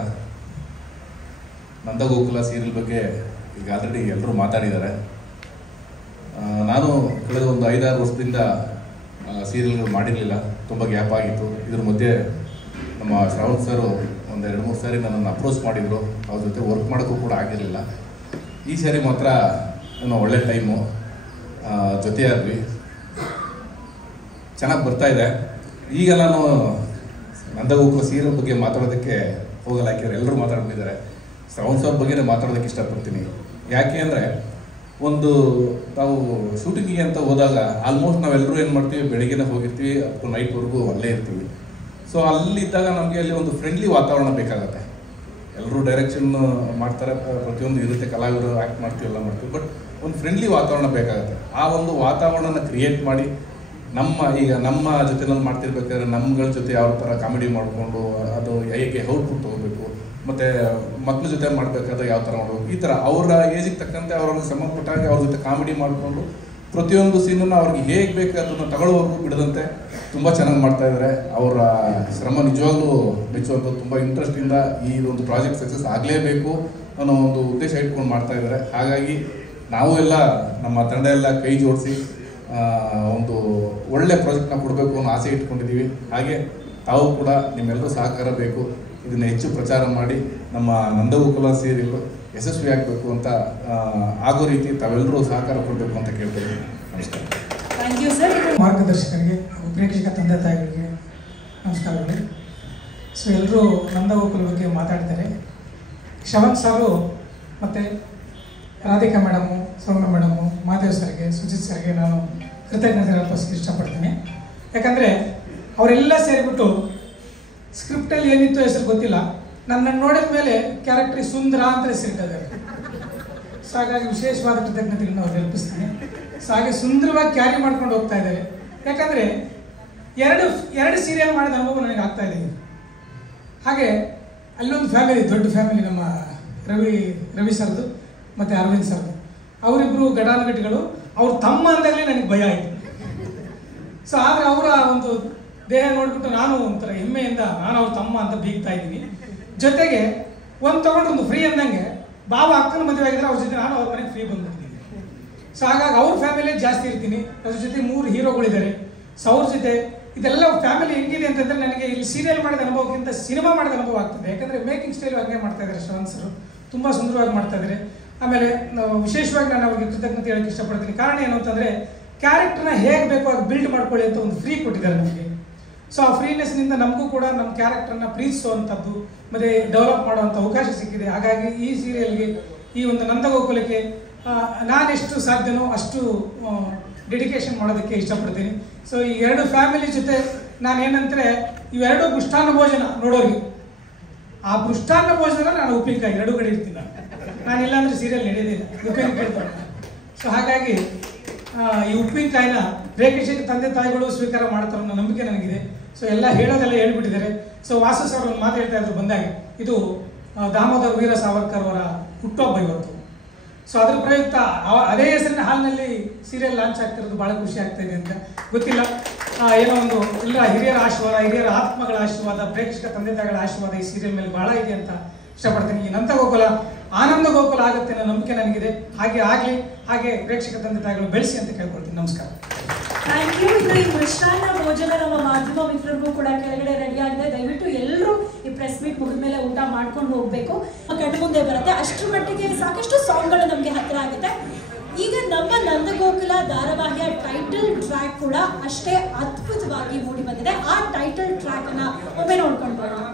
ನಂದಗೋಕುಲ ಸೀರಿಯಲ್ ಬಗ್ಗೆ ಈಗ ಆಲ್ರೆಡಿ ಎಲ್ಲರೂ ಮಾತಾಡಿದ್ದಾರೆ. ನಾನು ಕಳೆದ ಒಂದು 5-6 ವರ್ಷದಿಂದ ಸೀರಿಯಲ್ಗಳು ಮಾಡಿರಲಿಲ್ಲ, ತುಂಬ ಗ್ಯಾಪ್ ಆಗಿತ್ತು. ಇದ್ರ ಮಧ್ಯೆ ನಮ್ಮ ಶ್ರವಣ್ ಸರು ಒಂದು 2-3 ಸಾರಿ ನನ್ನನ್ನು ಅಪ್ರೋಚ್ ಮಾಡಿದರು. ಅವ್ರ ಜೊತೆ ವರ್ಕ್ ಮಾಡೋಕ್ಕೂ ಕೂಡ ಆಗಿರಲಿಲ್ಲ. ಈ ಸಾರಿ ಮಾತ್ರ ಏನೋ ಒಳ್ಳೆ ಟೈಮು, ಜೊತೆಯಾದ್ವಿ, ಚೆನ್ನಾಗಿ ಬರ್ತಾಯಿದೆ. ಈಗ ನಾನು ನಂದಗೋಕುಲ ಸೀರಿಯಲ್ ಬಗ್ಗೆ ಮಾತಾಡೋದಕ್ಕೆ ಹೋಗಲ್ಲ, ಯಾಕೆಂದ್ರೆ ಎಲ್ಲರೂ ಮಾತಾಡ್ತಿದ್ದಾರೆ. ಶ್ರವಣ್ ಸರ್ ಬಗ್ಗೆ ಮಾತಾಡೋದಕ್ಕೆ ಇಷ್ಟಪಡ್ತೀನಿ. ಯಾಕೆ ಅಂದರೆ ಒಂದು ನಾವು ಶೂಟಿಂಗಿಗೆ ಅಂತ ಹೋದಾಗ ಆಲ್ಮೋಸ್ಟ್ ನಾವೆಲ್ಲರೂ ಏನು ಮಾಡ್ತೀವಿ, ಬೆಳಿಗ್ಗೆನೇ ಹೋಗಿರ್ತೀವಿ ಅಥವಾ ನೈಟ್ವರೆಗೂ ಅಲ್ಲೇ ಇರ್ತೀವಿ. ಸೊ ಅಲ್ಲಿದ್ದಾಗ ನಮಗೆ ಅಲ್ಲಿ ಒಂದು ಫ್ರೆಂಡ್ಲಿ ವಾತಾವರಣ ಬೇಕಾಗುತ್ತೆ. ಎಲ್ಲರೂ ಡೈರೆಕ್ಷನ್ ಮಾಡ್ತಾರೆ, ಪ್ರತಿಯೊಂದು ಇರುತ್ತೆ, ಕಲಾವಿದರು ಆ್ಯಕ್ಟ್ ಮಾಡ್ತೀವಿ, ಎಲ್ಲ ಮಾಡ್ತೀವಿ, ಬಟ್ ಒಂದು ಫ್ರೆಂಡ್ಲಿ ವಾತಾವರಣ ಬೇಕಾಗುತ್ತೆ. ಆ ಒಂದು ವಾತಾವರಣನ ಕ್ರಿಯೇಟ್ ಮಾಡಿ ನಮ್ಮ ಜೊತೆನಲ್ಲಿ ಮಾಡ್ತಿರ್ಬೇಕಾದ್ರೆ ನಮ್ಗಳ ಜೊತೆ ಯಾವ ಥರ ಕಾಮಿಡಿ ಮಾಡಿಕೊಂಡು ಅದು ಹೇಗೆ ಔಟ್ಪುಟ್ ತೊಗೋಬೇಕು, ಮತ್ತು ಮಕ್ಳ ಜೊತೆ ಮಾಡಬೇಕಾದ್ರೆ ಯಾವ ಥರ ಮಾಡಬೇಕು, ಈ ಥರ ಅವರ ಏಜಿಗೆ ತಕ್ಕಂತೆ ಅವ್ರಿಗೆ ಸಂಬಂಧಪಟ್ಟಾಗಿ ಅವ್ರ ಜೊತೆ ಕಾಮಿಡಿ ಮಾಡಿಕೊಂಡು ಪ್ರತಿಯೊಂದು ಸೀನನ್ನು ಅವ್ರಿಗೆ ಹೇಗೆ ಬೇಕು ಅದನ್ನು ತಗೊಳ್ಳೋವರೆಗೂ ಬಿಡದಂತೆ ತುಂಬ ಚೆನ್ನಾಗಿ ಮಾಡ್ತಾಯಿದ್ದಾರೆ. ಅವರ ಶ್ರಮ ನಿಜವಾಗ್ಲೂ ಮೆಚ್ಚುವಂಥದ್ದು. ತುಂಬ ಇಂಟ್ರೆಸ್ಟಿಂದ ಈ ಒಂದು ಪ್ರಾಜೆಕ್ಟ್ ಸಕ್ಸಸ್ ಆಗಲೇಬೇಕು ಅನ್ನೋ ಒಂದು ಉದ್ದೇಶ ಇಟ್ಕೊಂಡು ಮಾಡ್ತಾಯಿದ್ದಾರೆ. ಹಾಗಾಗಿ ನಾವು ಎಲ್ಲ ನಮ್ಮ ತಂಡ ಎಲ್ಲ ಕೈ ಜೋಡಿಸಿ ಒಂದು ಒಳ್ಳೆ ಪ್ರಾಜೆಕ್ಟ್ನ ಕೊಡಬೇಕು ಅನ್ನೋ ಆಸೆ ಇಟ್ಕೊಂಡಿದ್ದೀವಿ. ಹಾಗೆ ತಾವು ಕೂಡ ನಿಮ್ಮೆಲ್ಲರೂ ಸಹಕಾರ ಬೇಕು. ಇದನ್ನು ಹೆಚ್ಚು ಪ್ರಚಾರ ಮಾಡಿ ನಮ್ಮ ನಂದಗೋಕುಲ ಸೀರಿಯಲ್ ಯಶಸ್ವಿ ಆಗಬೇಕು ಅಂತ ಆಗೋ ರೀತಿ ತಾವೆಲ್ಲರೂ ಸಹಕಾರ ಕೊಡಬೇಕು ಅಂತ ಕೇಳ್ತೀವಿ. ನಮಸ್ಕಾರ. Thank you sir. ಮಾರ್ಗದರ್ಶಕರಿಗೆ, ಪ್ರೇಕ್ಷಕ ತಂದೆ ತಾಯಿಗಳಿಗೆ ನಮಸ್ಕಾರಗಳು. ಸೊ ಎಲ್ಲರೂ ನಂದಗೋಕುಲ ಬಗ್ಗೆ ಮಾತಾಡ್ತಾರೆ. ಶ್ರವಣ್ ಸಾರು ಮತ್ತು ರಾಧಿಕಾ ಮೇಡಮು, ಸೌಮ್ಯ ಮೇಡಮು, ಮಾದೇವ್ ಸರ್ಗೆ, ಸುಜಿತ್ ಸರ್ಗೆ ನಾನು ಕೃತಜ್ಞತೆ ಅರ್ಪಿಸೋಕ್ಕೆ ಇಷ್ಟಪಡ್ತೀನಿ. ಯಾಕಂದರೆ ಅವರೆಲ್ಲ ಸೇರಿಬಿಟ್ಟು ಸ್ಕ್ರಿಪ್ಟಲ್ಲಿ ಏನಿತ್ತು ಹೆಸರು ಗೊತ್ತಿಲ್ಲ, ನನ್ನನ್ನು ನೋಡಿದ ಮೇಲೆ ಕ್ಯಾರೆಕ್ಟ್ರಿಗೆ ಸುಂದರ ಅಂತ ಹೆಸರಿಟ್ಟಿದ್ದಾರೆ. ಸೊ ಹಾಗಾಗಿ ವಿಶೇಷವಾದ ಕೃತಜ್ಞತೆಗಳನ್ನು ಅವ್ರು ಅರ್ಪಿಸ್ತೀನಿ. ಸೊ ಹಾಗೆ ಸುಂದರವಾಗಿ ಕ್ಯಾರಿ ಮಾಡ್ಕೊಂಡು ಹೋಗ್ತಾ ಇದ್ದಾರೆ. ಯಾಕಂದರೆ ಎರಡು ಸೀರಿಯಲ್ ಮಾಡಿದ ಅನುಭವ ನನಗೆ ಆಗ್ತಾ ಇದೆ. ಹಾಗೆ ಅಲ್ಲೊಂದು ಫ್ಯಾಮಿಲಿ, ದೊಡ್ಡ ಫ್ಯಾಮಿಲಿ, ನಮ್ಮ ರವಿ ಸರ್ದು ಮತ್ತು ಅರವಿಂದ್ ಸರ್ದು, ಅವರಿಬ್ಬರು ಗಡಾನುಗಟ್ಟಿಗಳು. ಅವ್ರು ತಮ್ಮ ಅಂದಾಗಲೇ ನನಗೆ ಭಯ ಆಯಿತು. ಸೊ ಆದರೆ ಅವರ ಒಂದು ದೇಹ ನೋಡಿಬಿಟ್ಟು ನಾನು ಒಂಥರ ಹೆಮ್ಮೆಯಿಂದ ನಾನು ಅವ್ರ ತಮ್ಮ ಅಂತ ಬೀಗ್ತಾ ಇದ್ದೀನಿ. ಜೊತೆಗೆ ಒಂದು ತೊಗೊಂಡು ಒಂದು ಫ್ರೀ ಅಂದಂಗೆ ಬಾಬಾ ಅಕ್ಕನ ಮದುವೆ ಆಗಿದ್ರೆ ಅವ್ರ ಜೊತೆ ನಾನು ಅವ್ರ ಮನೆಗೆ ಫ್ರೀ ಬಂದ್ಬಿಡ್ತೀನಿ. ಸೊ ಹಾಗಾಗಿ ಅವ್ರ ಫ್ಯಾಮಿಲಿ ಜಾಸ್ತಿ ಇರ್ತೀನಿ. ಅದ್ರ ಜೊತೆ 3 ಹೀರೋಗಳಿದ್ದಾರೆ. ಸೊ ಅವ್ರ ಜೊತೆ ಇದೆಲ್ಲ ಫ್ಯಾಮಿಲಿ ಹೆಂಗಿದೆ ಅಂತಂದರೆ ನನಗೆ ಇಲ್ಲಿ ಸೀರಿಯಲ್ ಮಾಡಿದ ಅನುಭವಕ್ಕಿಂತ ಸಿನಿಮಾ ಮಾಡಿದ ಅನುಭವ ಆಗ್ತದೆ. ಯಾಕಂದರೆ ಮೇಕಿಂಗ್ ಸ್ಟೈಲು ಹಂಗೆ ಮಾಡ್ತಾ ಇದ್ದಾರೆ ಶ್ರವಣ್ ಸರ್, ತುಂಬ ಸುಂದರವಾಗಿ ಮಾಡ್ತಾ ಇದ್ದಾರೆ. ಆಮೇಲೆ ವಿಶೇಷವಾಗಿ ನಾನು ಅವ್ರಿಗೆ ಕೃತಜ್ಞತೆ ಹೇಳೋಕ್ಕೆ ಇಷ್ಟಪಡ್ತೀನಿ. ಕಾರಣ ಏನು ಅಂತಂದರೆ ಕ್ಯಾರೆಕ್ಟರ್ನ ಹೇಗೆ ಬೇಕೋ ಅದು ಬಿಲ್ಡ್ ಮಾಡ್ಕೊಳ್ಳಿ ಅಂತ ಒಂದು ಫ್ರೀ ಕೊಟ್ಟಿದ್ದಾರೆ ನಮಗೆ. ಸೊ ಆ ಫ್ರೀನೆಸ್ನಿಂದ ನಮಗೂ ಕೂಡ ನಮ್ಮ ಕ್ಯಾರೆಕ್ಟರ್ನ ಪ್ರೀತಿಸುವಂಥದ್ದು ಮತ್ತು ಡೆವಲಪ್ ಮಾಡುವಂಥ ಅವಕಾಶ ಸಿಕ್ಕಿದೆ. ಹಾಗಾಗಿ ಈ ಸೀರಿಯಲ್ಗೆ, ಈ ಒಂದು ನಂದಗೋಕುಲಕ್ಕೆ ನಾನೆಷ್ಟು ಸಾಧ್ಯನೋ ಅಷ್ಟು ಡೆಡಿಕೇಶನ್ ಮಾಡೋದಕ್ಕೆ ಇಷ್ಟಪಡ್ತೀನಿ. ಸೊ ಈ 2 ಫ್ಯಾಮಿಲಿ ಜೊತೆ ನಾನೇನಂದರೆ ಇವೆರಡು ಮೃಷ್ಟಾನ್ನ ಭೋಜನ ನೋಡೋರಿಗೆ, ಆ ಮೃಷ್ಟಾನ್ನ ಭೋಜನ ನಾನು ಉಪ್ಪಿನಕಾಯಿ 2 ಕಡೆ ಇರ್ತೀನಿ. ನಾನಿಲ್ಲ ಅಂದರೆ ಸೀರಿಯಲ್ ನಡೆಯೋದಿಲ್ಲ, ಉಪ್ಪಿನಕಾಯಿ ಕೇಳ್ತಾರೆ. ಸೊ ಹಾಗಾಗಿ ಈ ಉಪ್ಪಿನಕಾಯಿನ ಪ್ರೇಕ್ಷಕ ತಂದೆ ತಾಯಿಗಳು ಸ್ವೀಕಾರ ಮಾಡ್ತಾರೆ ಅನ್ನೋ ನಂಬಿಕೆ ನನಗಿದೆ. ಸೊ ಎಲ್ಲ ಹೇಳೋದೆಲ್ಲ ಹೇಳ್ಬಿಟ್ಟಿದ್ದಾರೆ. ಸೊ ವಾಸು ಸರ್ ಒಂದು ಮಾತು ಹೇಳ್ತಾ ಇದ್ರು ಬಂದಾಗ, ಇದು ದಾಮೋದರ್ ವೀರ ಸಾವರ್ಕರ್ ಅವರ ಹುಟ್ಟುಹಬ್ಬ ಇವತ್ತು. ಸೊ ಅದ್ರ ಪ್ರಯುಕ್ತ ಅದೇ ಹೆಸರಿನ ಹಾಲಿನಲ್ಲಿ ಸೀರಿಯಲ್ ಲಾಂಚ್ ಆಗ್ತಿರೋದು ಭಾಳ ಖುಷಿ ಆಗ್ತಾ ಇದೆ ಅಂತ ಗೊತ್ತಿಲ್ಲ. ಏನೋ ಒಂದು ಎಲ್ಲ ಹಿರಿಯರ ಆಶೀರ್ವಾದ, ಹಿರಿಯರ ಆತ್ಮಗಳ ಆಶೀರ್ವಾದ, ಪ್ರೇಕ್ಷಕ ತಂದೆ ತಾಯಿಗಳ ಆಶೀರ್ವಾದ ಈ ಸೀರಿಯಲ್ ಮೇಲೆ ಭಾಳ ಇದೆ ಅಂತ ಇಷ್ಟಪಡ್ತೀನಿ. ಈ ನಂದಗೋಕುಲ ಆನಂದ ಗೋಕುಲ ಆಗುತ್ತೆ ಅನ್ನೋ ನಂಬಿಕೆ ನನಗಿದೆ. ಹಾಗೆ ಆಗಲಿ, ಹಾಗೆ ಪ್ರೇಕ್ಷಕ ತಂದೆ ತಾಯಿಗಳು ಬೆಳೆಸಿ ಅಂತ ಕೇಳ್ಕೊಳ್ತೀನಿ. ನಮಸ್ಕಾರ. Thank you. ಇನ್ನು ಈ ಮೃಷ್ಟಾನ್ನ ಭೋಜನ ನಮ್ಮ ಮಾಧ್ಯಮ ಮಿತ್ರರಿಗೂ ಕೂಡ ಕೆಳಗಡೆ ರೆಡಿ ಆಗಿದೆ. ದಯವಿಟ್ಟು ಎಲ್ಲರೂ ಈ ಪ್ರೆಸ್ ಮೀಟ್ ಮುಗಿದ ಮೇಲೆ ಊಟ ಮಾಡ್ಕೊಂಡು ಹೋಗಬೇಕು. ಕಣ್ಣು ಮುಂದೆ ಬರುತ್ತೆ. ಅಷ್ಟರ ಮಟ್ಟಿಗೆ ಸಾಕಷ್ಟು ಸಾಂಗ್ಗಳು ನಮಗೆ ಹತ್ತಿರ ಆಗುತ್ತೆ. ಈಗ ನಮ್ಮ ನಂದಗೋಕುಲ ಧಾರಾವಾಹಿಯ ಟೈಟಲ್ ಟ್ರ್ಯಾಕ್ ಕೂಡ ಅಷ್ಟೇ ಅದ್ಭುತವಾಗಿ ಮೂಡಿ ಬಂದಿದೆ. ಆ ಟೈಟಲ್ ಟ್ರ್ಯಾಕ್ ಅನ್ನ ಒಮ್ಮೆ ನೋಡ್ಕೊಂಡು ಬರೋಣ.